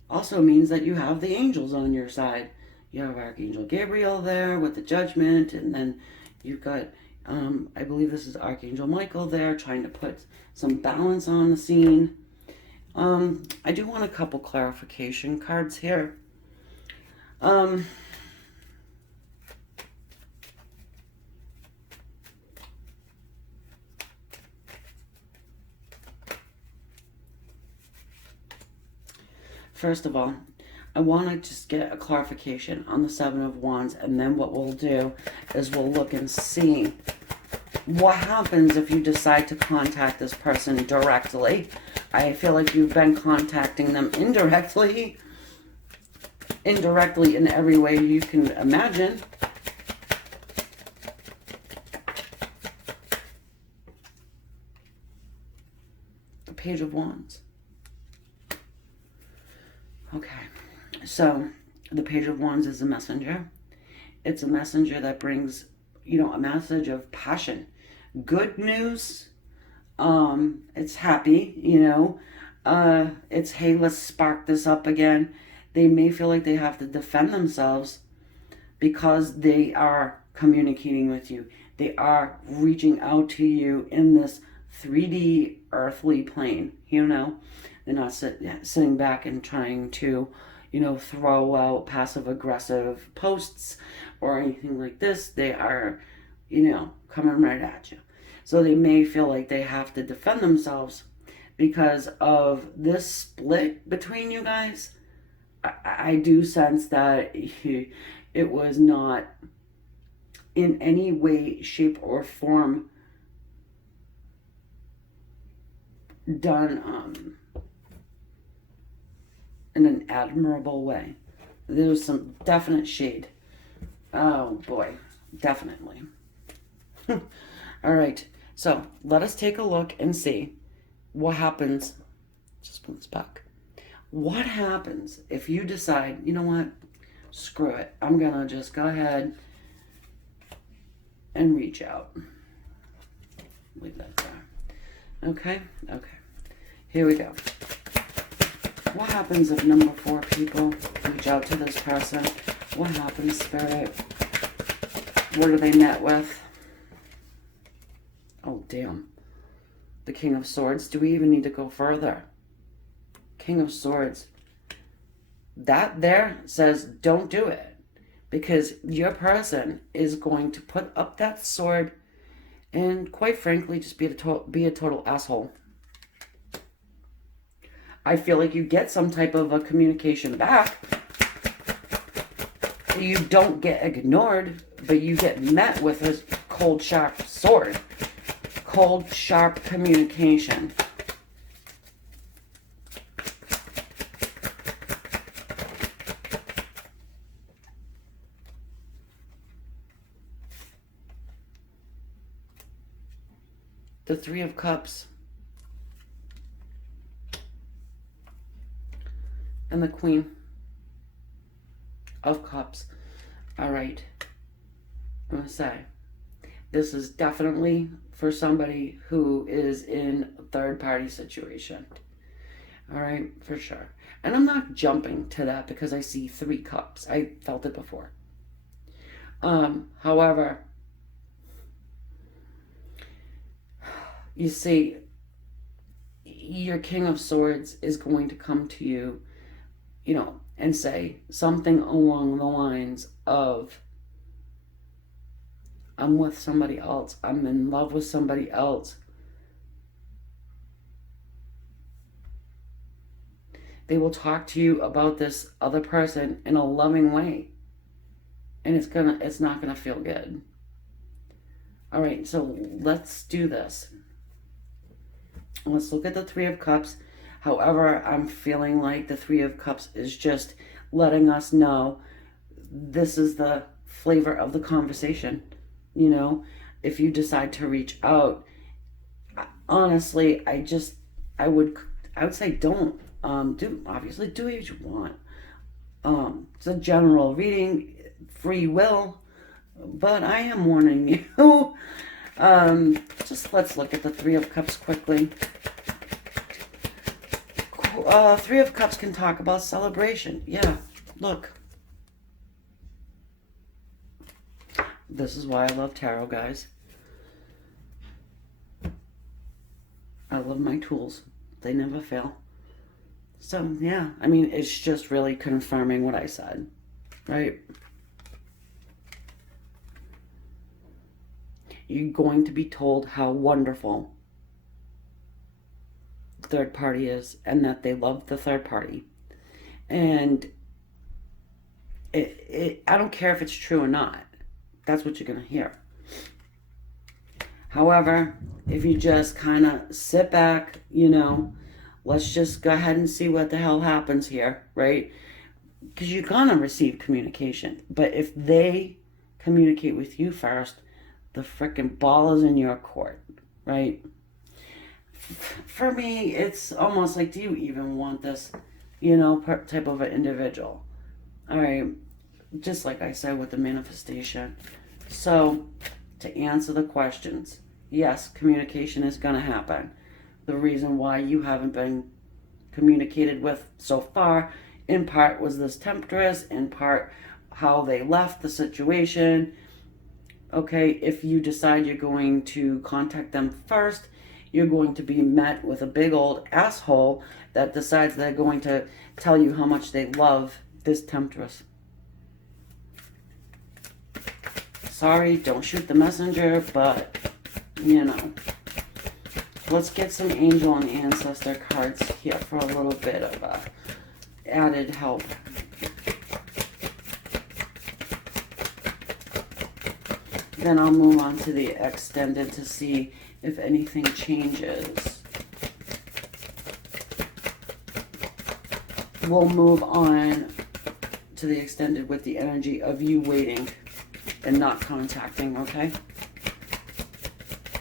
Also means that you have the angels on your side. You have Archangel Gabriel there with the Judgment, and then you've got, I believe this is Archangel Michael there, trying to put some balance on the scene. I do want a couple clarification cards here. First of all, I want to just get a clarification on the Seven of Wands, and then what we'll do is we'll look and see what happens if you decide to contact this person directly. I feel like you've been contacting them indirectly in every way you can imagine. The Page of Wands. Okay, so the Page of Wands is a messenger. It's a messenger that brings, you know, a message of passion, good news. It's happy, you know. It's, hey, let's spark this up again. They may feel like they have to defend themselves because they are communicating with you. They are reaching out to you in this 3D earthly plane, you know? They're not sitting back and trying to, throw out passive aggressive posts or anything like this. They are, coming right at you. So they may feel like they have to defend themselves because of this split between you guys. I do sense that it was not in any way, shape, or form done in an admirable way. There was some definite shade. Oh boy, definitely. All right, so let us take a look and see what happens. Just move this back. What happens if you decide, you know what, screw it, I'm gonna just go ahead and reach out. Leave that there. Okay. Here we go. What happens if number 4 people reach out to this person? What happens, Spirit? What are they met with? Oh, damn. The King of Swords. Do we even need to go further? King of Swords. That there says don't do it. Because your person is going to put up that sword and, quite frankly, just be a total asshole. I feel like you get some type of a communication back. You don't get ignored, but you get met with a cold, sharp sword. Cold, sharp communication. The 3 of Cups. And the Queen of Cups. All right. I'm going to say, this is definitely for somebody who is in a third-party situation. All right, for sure. And I'm not jumping to that because I see 3 cups. I felt it before. However, you see, your King of Swords is going to come to you, and say something along the lines of, I'm with somebody else. I'm in love with somebody else. They will talk to you about this other person in a loving way. And it's not gonna feel good. All right, so let's do this. Let's look at the 3 of Cups. However, I'm feeling like the 3 of Cups is just letting us know this is the flavor of the conversation. If you decide to reach out, honestly, I would say don't. Obviously do what you want. It's a general reading, free will, but I am warning you. Just let's look at the 3 of Cups quickly. 3 of Cups can talk about celebration. Yeah, look. This is why I love tarot, guys. I love my tools. They never fail. So, yeah, I mean, it's just really confirming what I said, right? You're going to be told how wonderful the third party is and that they love the third party. And I don't care if it's true or not. That's what you're going to hear. However, if you just kind of sit back, let's just go ahead and see what the hell happens here, right? Because you're going to receive communication. But if they communicate with you first, the frickin' ball is in your court, right? For me, it's almost like, do you even want this, type of an individual? All right, just like I said with the manifestation. So, to answer the questions, yes, communication is going to happen. The reason why you haven't been communicated with so far In part was this temptress, in part how they left the situation. Okay, if you decide you're going to contact them first, you're going to be met with a big old asshole that decides they're going to tell you how much they love this temptress. Sorry, don't shoot the messenger, but, you know. Let's get some angel and ancestor cards here for a little bit of added help. Then I'll move on to the extended to see if anything changes. We'll move on to the extended with the energy of you waiting and not contacting, okay?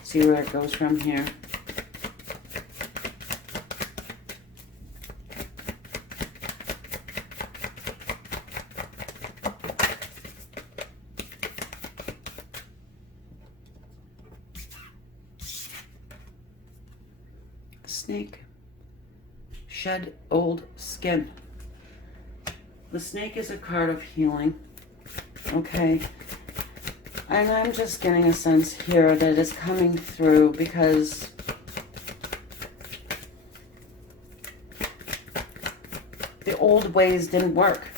See where it goes from here. Snake, shed old skin. The snake is a card of healing, okay? And I'm just getting a sense here that it's coming through because the old ways didn't work,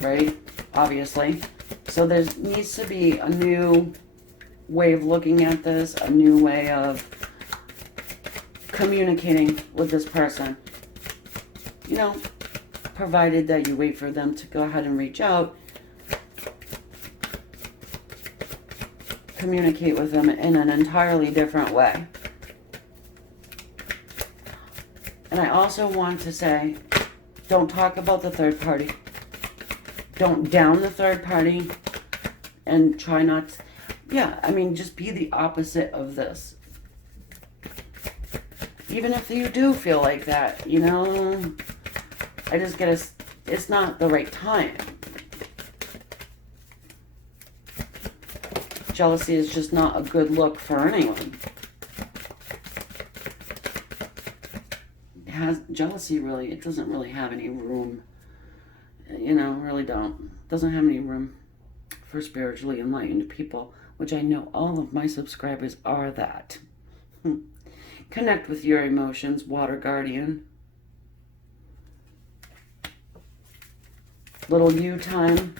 right? Obviously. So there needs to be a new way of looking at this, a new way of communicating with this person. You know, provided that you wait for them to go ahead and reach out, communicate with them in an entirely different way. And I also want to say, don't talk about the third party. Don't down the third party and try not to, yeah, I mean, just be the opposite of this. Even if you do feel like that, you know, I just get it's not the right time. Jealousy is just not a good look for anyone. Jealousy really, it doesn't really have any room. You know, really don't. Doesn't have any room for spiritually enlightened people, which I know all of my subscribers are that. Connect with your emotions, Water Guardian. Little you time.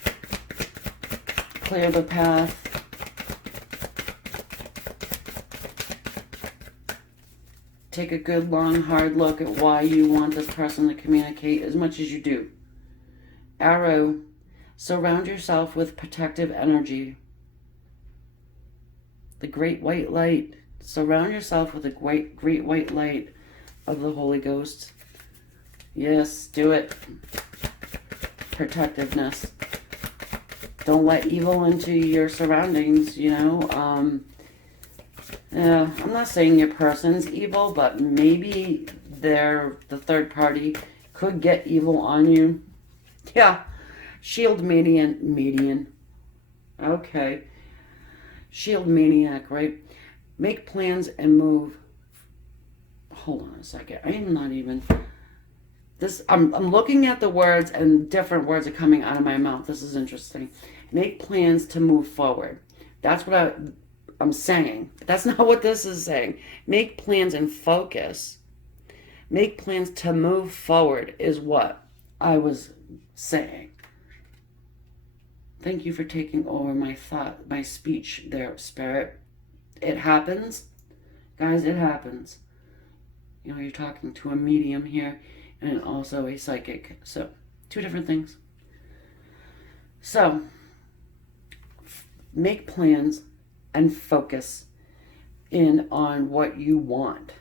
Clear the path. Take a good, long, hard look at why you want this person to communicate as much as you do. Arrow. Surround yourself with protective energy. The great white light. Surround yourself with the great white light of the Holy Ghost. Yes, do it. Protectiveness. Don't let evil into your surroundings, you know. Yeah, I'm not saying your person's evil, but maybe the third party could get evil on you. Yeah. Shield median. Okay. Shield maniac, right? Make plans and move. Hold on a second. I am not even... I'm looking at the words and different words are coming out of my mouth. This is interesting. Make plans to move forward. That's what I'm saying. That's not what this is saying. Make plans and focus. Make plans to move forward is what I was saying. Thank you for taking over my speech there, Spirit. It happens. Guys, it happens. You know, you're talking to a medium here and also a psychic. So, two different things. So, make plans and focus in on what you want,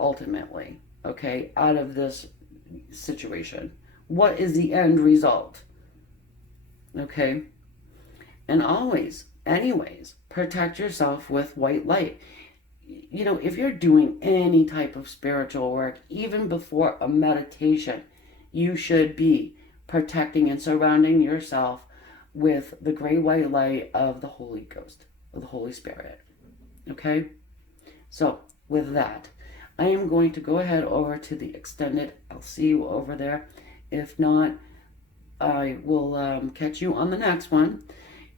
ultimately, okay, out of this situation. What is the end result? Okay? And always, anyways, protect yourself with white light. You know, if you're doing any type of spiritual work, even before a meditation, you should be protecting and surrounding yourself with the great white light of the Holy Ghost, of the Holy Spirit. Okay? So, with that, I am going to go ahead over to the extended. I'll see you over there. If not, I will catch you on the next one.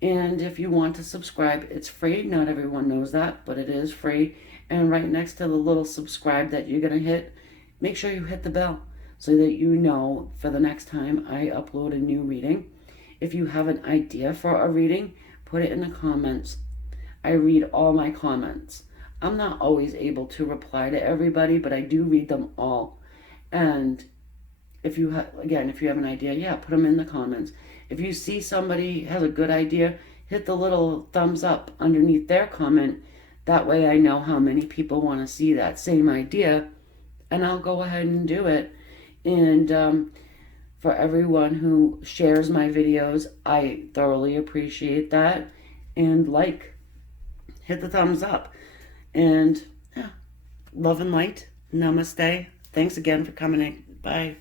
And if you want to subscribe, it's free. Not everyone knows that, but it is free. And right next to the little subscribe that you're going to hit, make sure you hit the bell so that you know for the next time I upload a new reading. If you have an idea for a reading, put it in the comments. I read all my comments. I'm not always able to reply to everybody, but I do read them all. And if you have an idea, yeah, put them in the comments. If you see somebody has a good idea, hit the little thumbs up underneath their comment. That way I know how many people want to see that same idea, and I'll go ahead and do it. And for everyone who shares my videos, I thoroughly appreciate that. And hit the thumbs up. And yeah, love and light. Namaste. Thanks again for coming in. Bye.